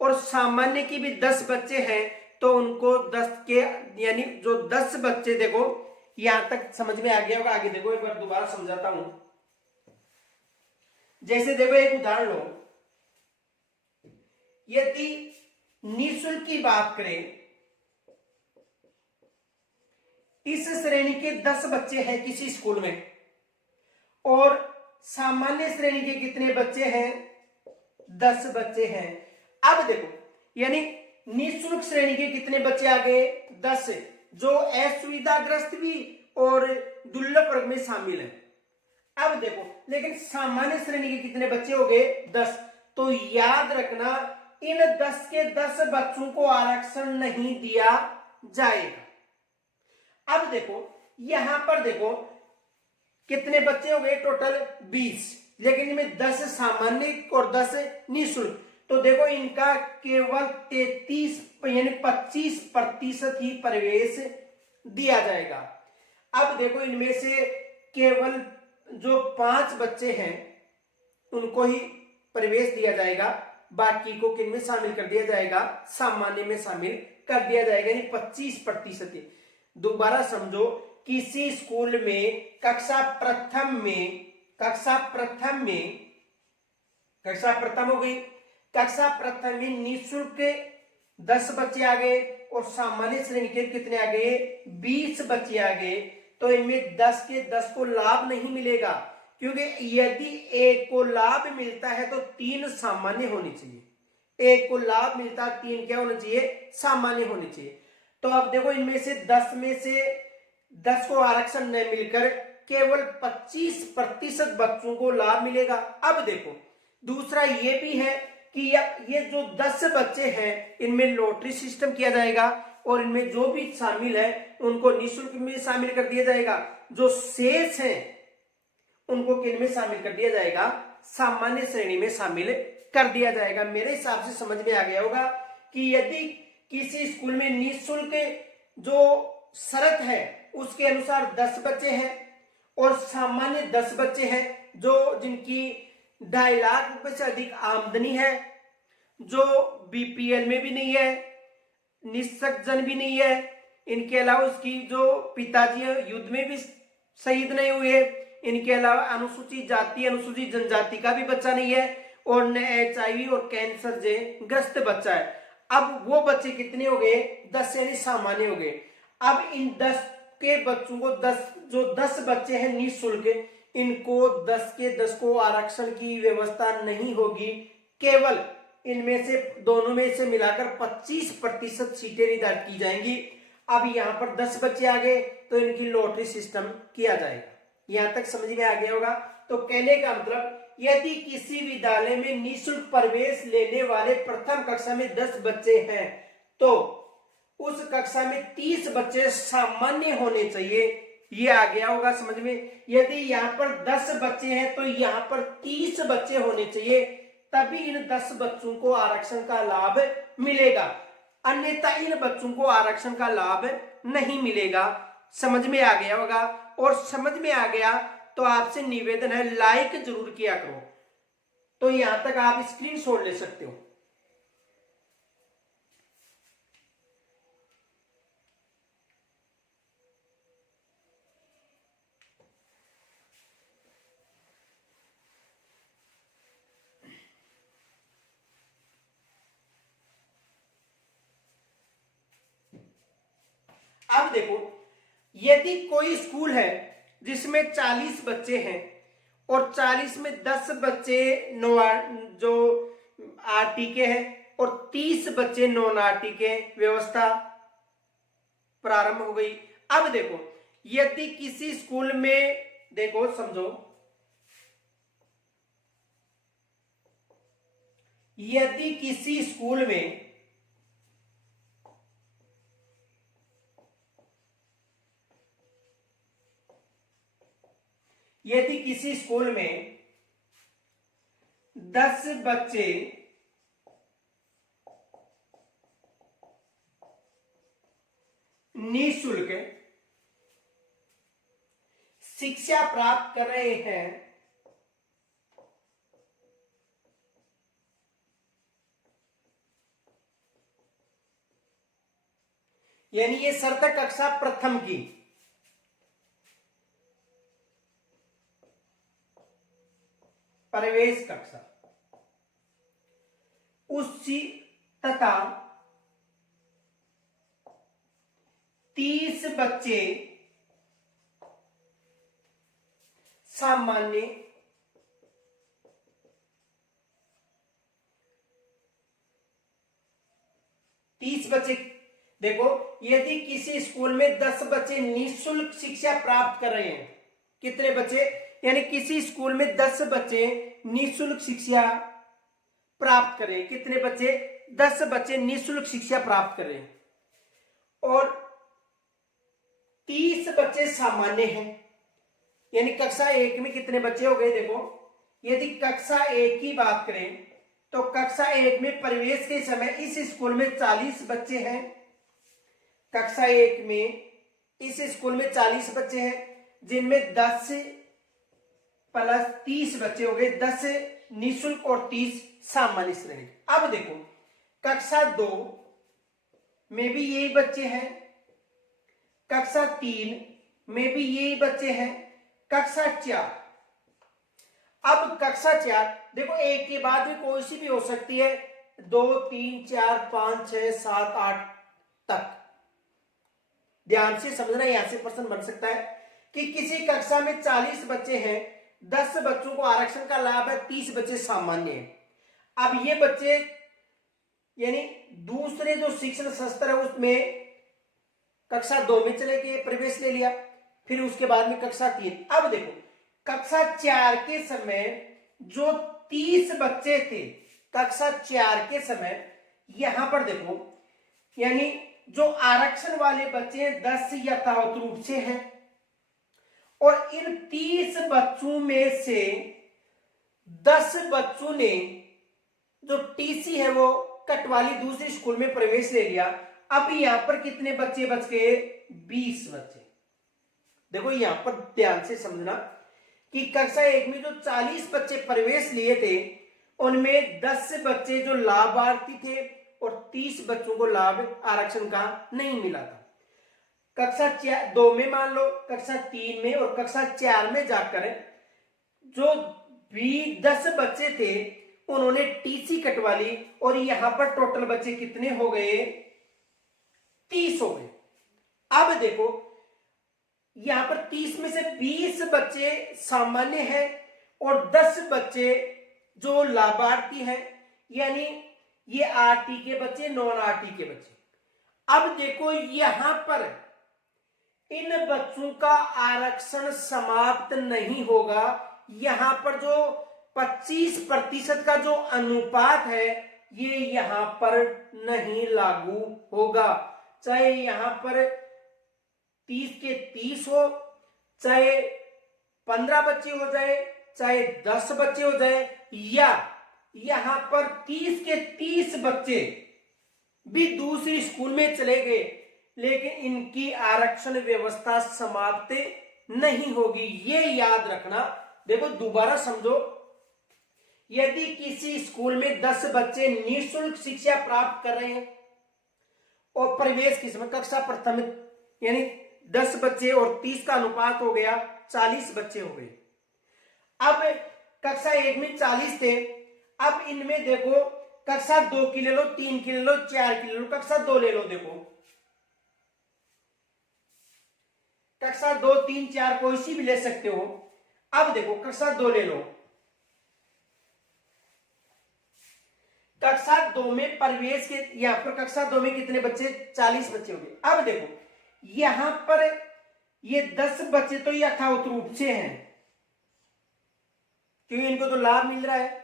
और सामान्य की भी 10 बच्चे हैं तो उनको 10 के, यानी जो 10 बच्चे, देखो यहां तक समझ में आ गया होगा। आगे देखो एक बार दोबारा समझाता हूं। जैसे देखो एक उदाहरण लो, यदि निःशुल्क की बात करें, इस श्रेणी के 10 बच्चे हैं किसी स्कूल में और सामान्य श्रेणी के कितने बच्चे हैं, 10 बच्चे हैं। अब देखो, यानी निःशुल्क श्रेणी के कितने बच्चे आ गए, 10, जो असुविधाग्रस्त भी और दुर्लभ वर्ग में शामिल है। अब देखो, लेकिन सामान्य श्रेणी के कितने बच्चे हो गए, 10। तो याद रखना, इन 10 के 10 बच्चों को आरक्षण नहीं दिया जाएगा। अब देखो यहां पर देखो कितने बच्चे हो गए, टोटल 20, लेकिन इनमें 10 सामान्य और 10 निःशुल्क। तो देखो इनका केवल 33 यानी 25% ही प्रवेश दिया जाएगा। अब देखो इनमें से केवल जो 5 बच्चे हैं उनको ही प्रवेश दिया जाएगा, बाकी को किन में शामिल कर दिया जाएगा, सामान्य में शामिल कर दिया जाएगा, यानी 25%। दोबारा समझो, किसी स्कूल में कक्षा प्रथम हो गई, कक्षा प्रथम में निःशुल्क 10 बच्चे आ गए और सामान्य श्रेणी के कितने आ गए, 20 बच्चे आ गए। तो इनमें 10 के 10 को लाभ नहीं मिलेगा, क्योंकि यदि एक को लाभ मिलता है तो 3 सामान्य होनी चाहिए। एक को लाभ मिलता है, 3 क्या होना चाहिए, सामान्य होनी चाहिए। तो अब देखो इनमें से 10 में से 10 को आरक्षण न मिलकर केवल 25% बच्चों को लाभ मिलेगा। अब देखो दूसरा ये भी है कि ये जो 10 बच्चे हैं इनमें लॉटरी सिस्टम किया जाएगा और इनमें जो भी शामिल है उनको निःशुल्क में शामिल कर दिया जाएगा। जो शेष हैं उनको किन में शामिल कर दिया जाएगा, सामान्य श्रेणी में शामिल कर दिया जाएगा। मेरे हिसाब से समझ में आ गया होगा कि यदि किसी स्कूल में निःशुल्क जो शर्त है उसके अनुसार 10 बच्चे हैं और सामान्य 10 बच्चे हैं, जो जिनकी 2.5 लाख रुपए से अधिक आमदनी है, जो बीपीएल में भी नहीं है, निःशक्तजन भी नहीं है, इनके अलावा उसकी जो पिताजी युद्ध में भी शहीद नहीं हुए, इनके अलावा अनुसूचित जाति अनुसूचित जनजाति का भी बच्चा नहीं है और न HIV और कैंसर से ग्रस्त बच्चा है। अब वो बच्चे कितने हो गए, 10 यानी सामान्य हो गए। अब इन 10 के बच्चों को 10 बच्चे हैं निःशुल्क, इनको 10 के 10 को आरक्षण की व्यवस्था नहीं होगी, केवल इनमें से दोनों में से मिलाकर 25% सीटें निर्धारित की जाएंगी। अब यहाँ पर 10 बच्चे आ गए तो इनकी लॉटरी सिस्टम किया जाएगा। यहां तक समझ में आ गया होगा। तो कहने का मतलब, यदि किसी विद्यालय में निःशुल्क प्रवेश लेने वाले प्रथम कक्षा में 10 बच्चे हैं तो उस कक्षा में 30 बच्चे सामान्य होने चाहिए, ये आ गया होगा समझ में। यदि यहाँ पर 10 बच्चे हैं तो यहाँ पर 30 बच्चे होने चाहिए, तभी इन 10 बच्चों को आरक्षण का लाभ मिलेगा, अन्यथा इन बच्चों को आरक्षण का लाभ नहीं मिलेगा। समझ में आ गया होगा। और समझ में आ गया तो आपसे निवेदन है लाइक जरूर किया करो। तो यहां तक आप स्क्रीनशॉट ले सकते हो। अब देखो, यदि कोई स्कूल है जिसमें 40 बच्चे हैं और 40 में 10 बच्चे जो आरटी के हैं और 30 बच्चे नॉन आरटी के, व्यवस्था प्रारंभ हो गई। अब देखो, यदि किसी स्कूल में, देखो समझो, यदि किसी स्कूल में यदि किसी स्कूल में 10 बच्चे निःशुल्क शिक्षा प्राप्त कर रहे हैं, यानी ये शर्त है कक्षा प्रथम की, प्रवेश कक्षा, उसी तथा 30 बच्चे सामान्य देखो, यदि किसी स्कूल में 10 बच्चे निःशुल्क शिक्षा प्राप्त कर रहे हैं, कितने बच्चे, यानी किसी स्कूल में 10 बच्चे निःशुल्क शिक्षा प्राप्त कर रहे हैं, कितने बच्चे, 10 बच्चे निःशुल्क शिक्षा प्राप्त कर रहे हैं और 30 बच्चे सामान्य हैं, यानी कक्षा 1 में कितने बच्चे हो गए। देखो, यदि कक्षा 1 की बात करें तो कक्षा 1 में प्रवेश के समय इस स्कूल में 40 बच्चे हैं, कक्षा 1 में इस स्कूल में 40 बच्चे हैं, जिनमें 10 प्लस 30 बच्चे हो गए, 10 निःशुल्क और 30 सामान्य श्रेणी। अब देखो, कक्षा 2 में भी यही बच्चे हैं, कक्षा 3 में भी यही बच्चे हैं, कक्षा 4, अब कक्षा 4 देखो, एक के बाद भी कोई सी भी हो सकती है, 2 3 4 5 6 7 8 तक। ध्यान से समझना, यहां से प्रश्न बन सकता है कि किसी कक्षा में 40 बच्चे हैं, 10 बच्चों को आरक्षण का लाभ है, 30 बच्चे सामान्य हैं। अब ये बच्चे यानी दूसरे जो शिक्षण संस्था है उसमें कक्षा 2 में चले गए, प्रवेश ले लिया, फिर उसके बाद में कक्षा 3। अब देखो, कक्षा 4 के समय जो 30 बच्चे थे, कक्षा 4 के समय यहां पर देखो, यानी जो आरक्षण वाले बच्चे 10 यथावत रूप से हैं और इन 30 बच्चों में से 10 बच्चों ने जो टीसी है वो कटवाली दूसरे स्कूल में प्रवेश ले लिया। अब यहां पर कितने बच्चे बच गए, 20 बच्चे। देखो, यहां पर ध्यान से समझना कि कक्षा 1 में जो 40 बच्चे प्रवेश लिए थे उनमें 10 बच्चे जो लाभार्थी थे और 30 बच्चों को लाभ आरक्षण का नहीं मिला था। कक्षा 2 में मान लो, कक्षा 3 में और कक्षा 4 में जाकर जो भी 10 बच्चे थे उन्होंने टीसी कटवा ली और यहां पर टोटल बच्चे कितने हो गए, 30 हो गए। अब देखो, यहां पर 30 में से 20 बच्चे सामान्य हैं और 10 बच्चे जो लाभार्थी हैं, यानी ये आरटी के बच्चे, नॉन आरटी के बच्चे। अब देखो, यहां पर इन बच्चों का आरक्षण समाप्त नहीं होगा। यहां पर जो 25% का जो अनुपात है ये यहां पर नहीं लागू होगा, चाहे यहां पर 30 के 30 हो चाहे 15 बच्चे हो जाए, चाहे 10 बच्चे हो जाए, या यहां पर 30 के 30 बच्चे भी दूसरी स्कूल में चले गए, लेकिन इनकी आरक्षण व्यवस्था समाप्त नहीं होगी। ये याद रखना। देखो दोबारा समझो, यदि किसी स्कूल में 10 बच्चे निःशुल्क शिक्षा प्राप्त कर रहे हैं और प्रवेश के समय कक्षा प्रथम, यानी 10 बच्चे और 30 का अनुपात हो गया 40 बच्चे हो गए। अब कक्षा 1 में 40 थे, अब इनमें देखो कक्षा 2 की ले लो, 3 की ले लो, 4 की ले लो, कक्षा 2 ले लो। देखो कक्षा 2, 3, 4 कोई सी भी ले सकते हो। अब देखो कक्षा 2 ले लो, कक्षा 2 में प्रवेश के, या फिर कक्षा 2 में कितने बच्चे, 40 बच्चे हो गए। अब देखो यहां पर ये 10 बच्चे तो यथावत रूप से हैं, क्योंकि इनको तो लाभ मिल रहा है,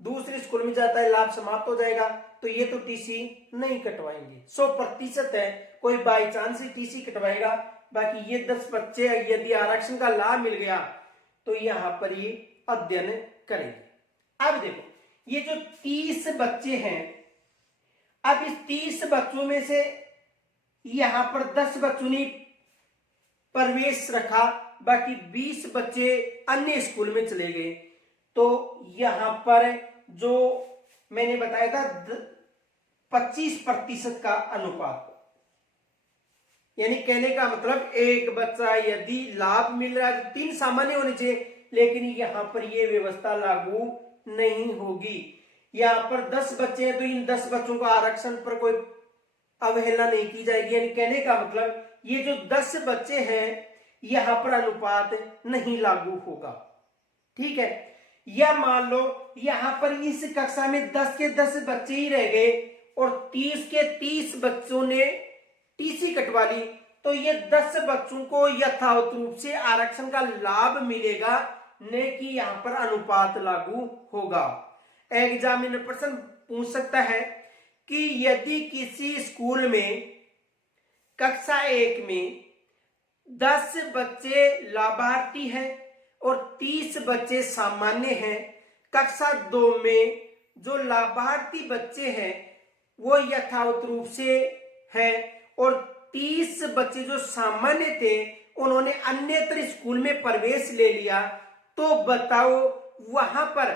दूसरे स्कूल में जाता है लाभ समाप्त हो जाएगा, तो ये तो टीसी नहीं कटवाएंगे, 100% है। कोई बाई चांस ही टीसी कटवाएगा, बाकी ये 10 बच्चे यदि आरक्षण का लाभ मिल गया तो यहां पर ये अध्ययन करेंगे। अब देखो ये जो 30 बच्चे हैं, अब इस 30 बच्चों में से यहां पर 10 बच्चों ने प्रवेश रखा, बाकी 20 बच्चे अन्य स्कूल में चले गए, तो यहां पर जो मैंने बताया था 25% का अनुपात, यानी कहने का मतलब एक बच्चा यदि लाभ मिल रहा है तो 3 सामान्य होने चाहिए, लेकिन यहां पर यह व्यवस्था लागू नहीं होगी। यहां पर 10 बच्चे हैं तो इन 10 बच्चों को आरक्षण पर कोई अवहेलना नहीं की जाएगी, यानी कहने का मतलब ये जो 10 बच्चे हैं यहां पर अनुपात नहीं लागू होगा। ठीक है, या मान लो यहां पर इस कक्षा में 10 के 10 बच्चे ही रह गए और 30 के 30 बच्चों ने टीसी कटवा ली, तो ये 10 बच्चों को यथावत रूप से आरक्षण का लाभ मिलेगा, न कि यहां पर अनुपात लागू होगा। एग्जामिनर प्रश्न पूछ सकता है कि यदि किसी स्कूल में कक्षा 1 में 10 बच्चे लाभार्थी हैं और 30 बच्चे सामान्य हैं, कक्षा 2 में जो लाभार्थी बच्चे हैं वो यथावत रूप से हैं और 30 बच्चे जो सामान्य थे उन्होंने अन्यत्र स्कूल में प्रवेश ले लिया, तो बताओ वहां पर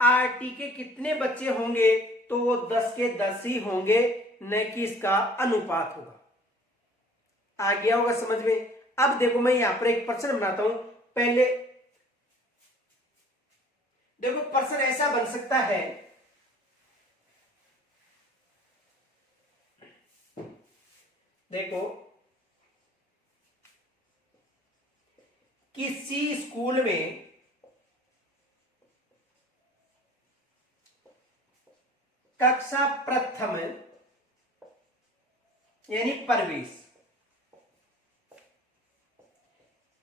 आरटी के कितने बच्चे होंगे? तो वो 10 के 10 ही होंगे, न कि इसका अनुपात होगा। आ गया होगा समझ में? अब देखो मैं यहां पर एक प्रश्न बनाता हूं। पहले देखो प्रश्न ऐसा बन सकता है, देखो किसी स्कूल में कक्षा प्रथम यानी प्रवेश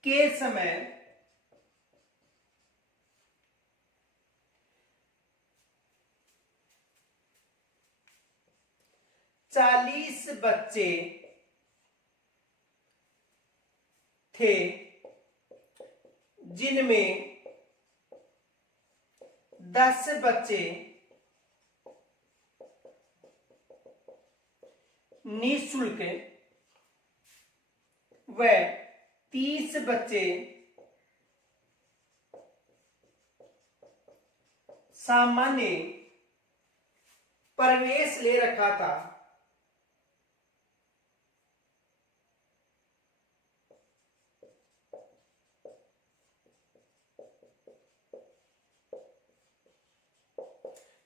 के समय 40 बच्चे थे, जिनमें 10 बच्चे निःशुल्क व 30 बच्चे सामान्य प्रवेश ले रखा था।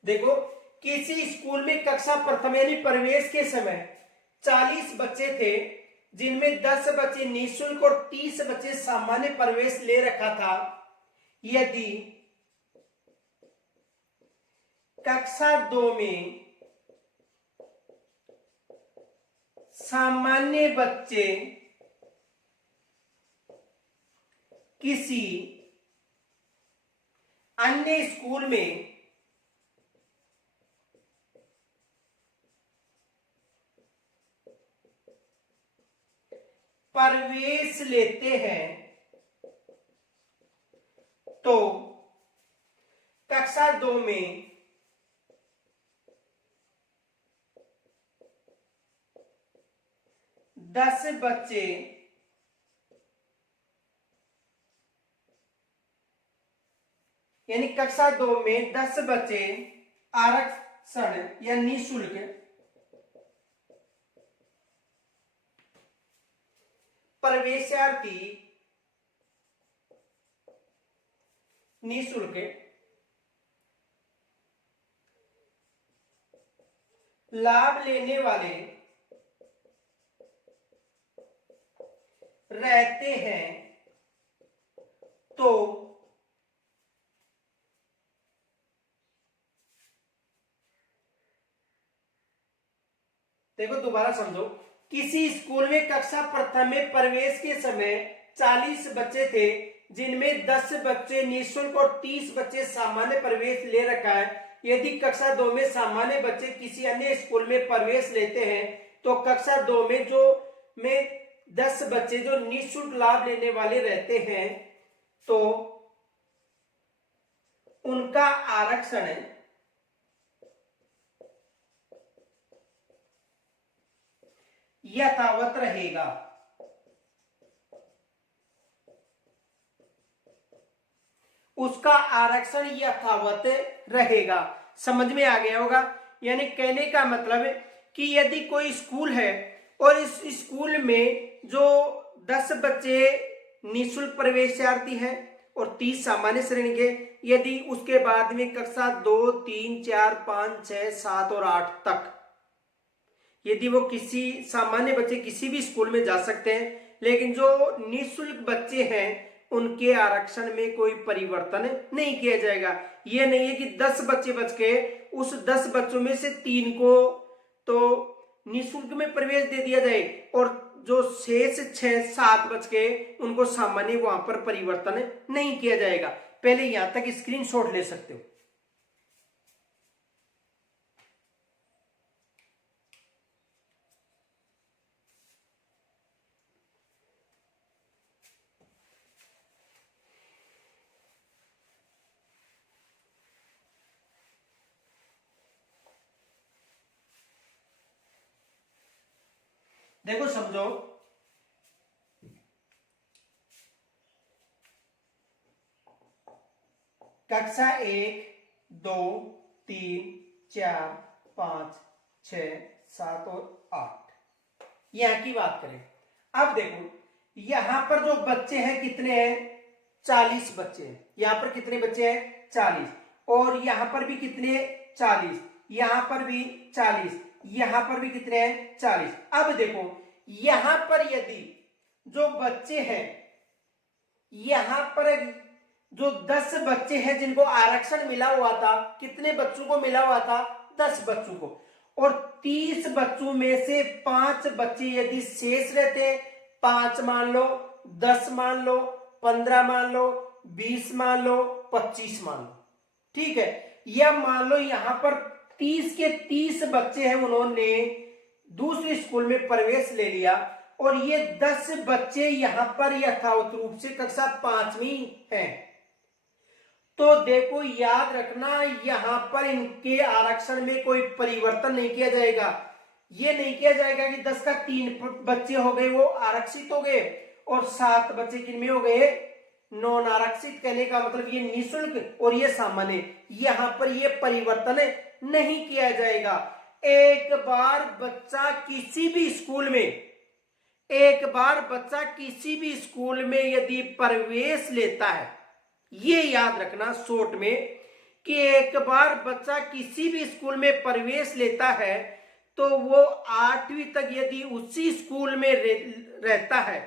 देखो किसी स्कूल में कक्षा प्रथम यानी प्रवेश के समय 40 बच्चे थे, जिनमें 10 बच्चे निःशुल्क और 30 बच्चे सामान्य प्रवेश ले रखा था। यदि कक्षा 2 में सामान्य बच्चे किसी अन्य स्कूल में प्रवेश लेते हैं तो कक्षा 2 में 10 बच्चे यानी कक्षा 2 में 10 बच्चे आरक्षण या निःशुल्क प्रवेशार्थी निःशुल्क लाभ लेने वाले रहते हैं तो देखो दोबारा समझो, किसी स्कूल में कक्षा प्रथम में प्रवेश के समय 40 बच्चे थे, जिनमें 10 बच्चे निःशुल्क और 30 बच्चे सामान्य प्रवेश ले रखा है। यदि कक्षा 2 में सामान्य बच्चे किसी अन्य स्कूल में प्रवेश लेते हैं तो कक्षा 2 में 10 बच्चे जो निःशुल्क लाभ लेने वाले रहते हैं तो उनका आरक्षण यथावत रहेगा। उसका आरक्षण यथावत रहेगा। समझ में आ गया होगा। यानी कहने का मतलब है कि यदि कोई स्कूल है और इस स्कूल में जो 10 बच्चे निःशुल्क प्रवेशार्थी हैं और 30 सामान्य श्रेणी के, यदि उसके बाद में कक्षा 2, 3, 4, 5, 6, 7 और 8 तक यदि वो किसी सामान्य बच्चे किसी भी स्कूल में जा सकते हैं, लेकिन जो निःशुल्क बच्चे हैं उनके आरक्षण में कोई परिवर्तन नहीं किया जाएगा। यह नहीं है कि 10 बच्चे बच गए, उस 10 बच्चों में से 3 को तो निःशुल्क में प्रवेश दे दिया जाए और जो शेष 6-7 बच गए उनको सामान्य वहां पर परिवर्तन नहीं किया जाएगा। पहले यहां तक स्क्रीनशॉट ले सकते हो। देखो समझो, कक्षा 1, 2, 3, 4, 5, 6, 7 और 8 यहां की बात करें। अब देखो यहां पर जो बच्चे हैं कितने हैं? 40 बच्चे हैं। यहां पर कितने बच्चे हैं? 40। और यहां पर भी कितने? 40। यहां पर भी 40। यहां पर भी कितने हैं? 40। अब देखो यहां पर यदि जो बच्चे हैं, यहां पर जो 10 बच्चे हैं जिनको आरक्षण मिला हुआ था, कितने बच्चों को मिला हुआ था? 10 बच्चों को। और 30 बच्चों में से 5 बच्चे यदि शेष रहते हैं, 5 मान लो, 10 मान लो, 15 मान लो, 20 मान लो, 25 मान लो, ठीक है। या मान लो यहां पर 30 के 30 बच्चे हैं, उन्होंने दूसरे स्कूल में प्रवेश ले लिया और ये 10 बच्चे यहां पर यथावत रूप से कक्षा 5वीं हैं। तो देखो याद रखना, यहां पर इनके आरक्षण में कोई परिवर्तन नहीं किया जाएगा। ये नहीं किया जाएगा कि 10 का 3 बच्चे हो गए वो आरक्षित हो गए और 7 बच्चे किनमें हो गए? नॉन आरक्षित। कहने का मतलब ये निःशुल्क और ये सामान्य, यहां पर ये परिवर्तन नहीं किया जाएगा। एक बार बच्चा किसी भी स्कूल में यदि प्रवेश लेता है, ये याद रखना शॉर्ट में कि एक बार बच्चा किसी भी स्कूल में प्रवेश लेता है तो वो 8वीं तक यदि उसी स्कूल में रहता है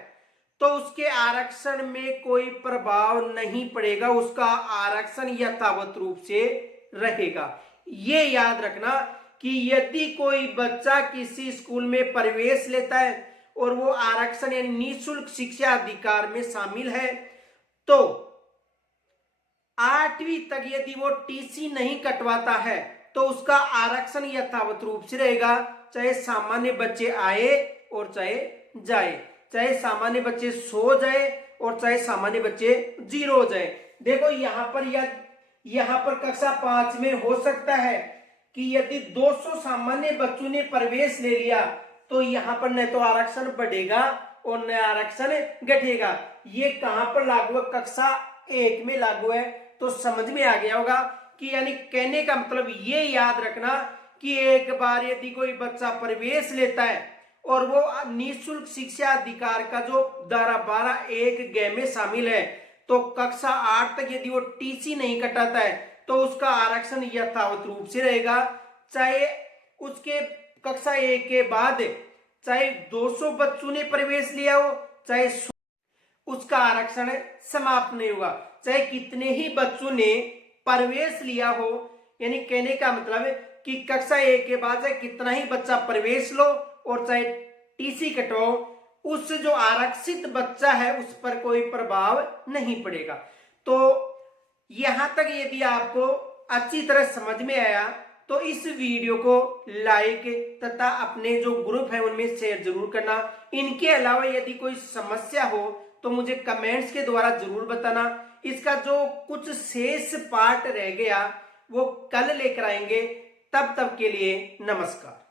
तो उसके आरक्षण में कोई प्रभाव नहीं पड़ेगा, उसका आरक्षण यथावत रूप से रहेगा। ये याद रखना कि यदि कोई बच्चा किसी स्कूल में प्रवेश लेता है और वो आरक्षण यानी निःशुल्क शिक्षा अधिकार में शामिल है तो 8वीं तक यदि वो टीसी नहीं कटवाता है तो उसका आरक्षण यथावत रूप से रहेगा, चाहे सामान्य बच्चे आए और चाहे जाए, चाहे सामान्य बच्चे 100 जाए और चाहे सामान्य बच्चे 0 हो जाए। देखो यहाँ पर कक्षा 5 में हो सकता है कि यदि 200 सामान्य बच्चों ने प्रवेश ले लिया तो यहाँ पर न तो आरक्षण बढ़ेगा और न आरक्षण घटेगा। ये कहां पर लागू है? कक्षा 1 में लागू है। तो समझ में आ गया होगा कि यानी कहने का मतलब ये याद रखना कि एक बार यदि कोई बच्चा प्रवेश लेता है और वो निःशुल्क शिक्षा अधिकार का जो धारा 12(1) में शामिल है, तो कक्षा 8 तक यदि वो टीसी नहीं कटाता है तो उसका आरक्षण यथावत रूप से रहेगा, चाहे उसके कक्षा 1 के बाद चाहे 200 बच्चों ने प्रवेश लिया हो, चाहे उसका आरक्षण समाप्त नहीं होगा। चाहे कितने ही बच्चों ने प्रवेश लिया हो, यानी कहने का मतलब है कि कक्षा 1 के बाद चाहे कितना ही बच्चा प्रवेश लो और चाहे टीसी कटवाओ, उस जो आरक्षित बच्चा है उस पर कोई प्रभाव नहीं पड़ेगा। तो यहां तक यदि आपको अच्छी तरह समझ में आया तो इस वीडियो को लाइक तथा अपने जो ग्रुप है उनमें शेयर जरूर करना। इनके अलावा यदि कोई समस्या हो तो मुझे कमेंट्स के द्वारा जरूर बताना। इसका जो कुछ शेष पार्ट रह गया वो कल लेकर आएंगे। तब तक के लिए नमस्कार।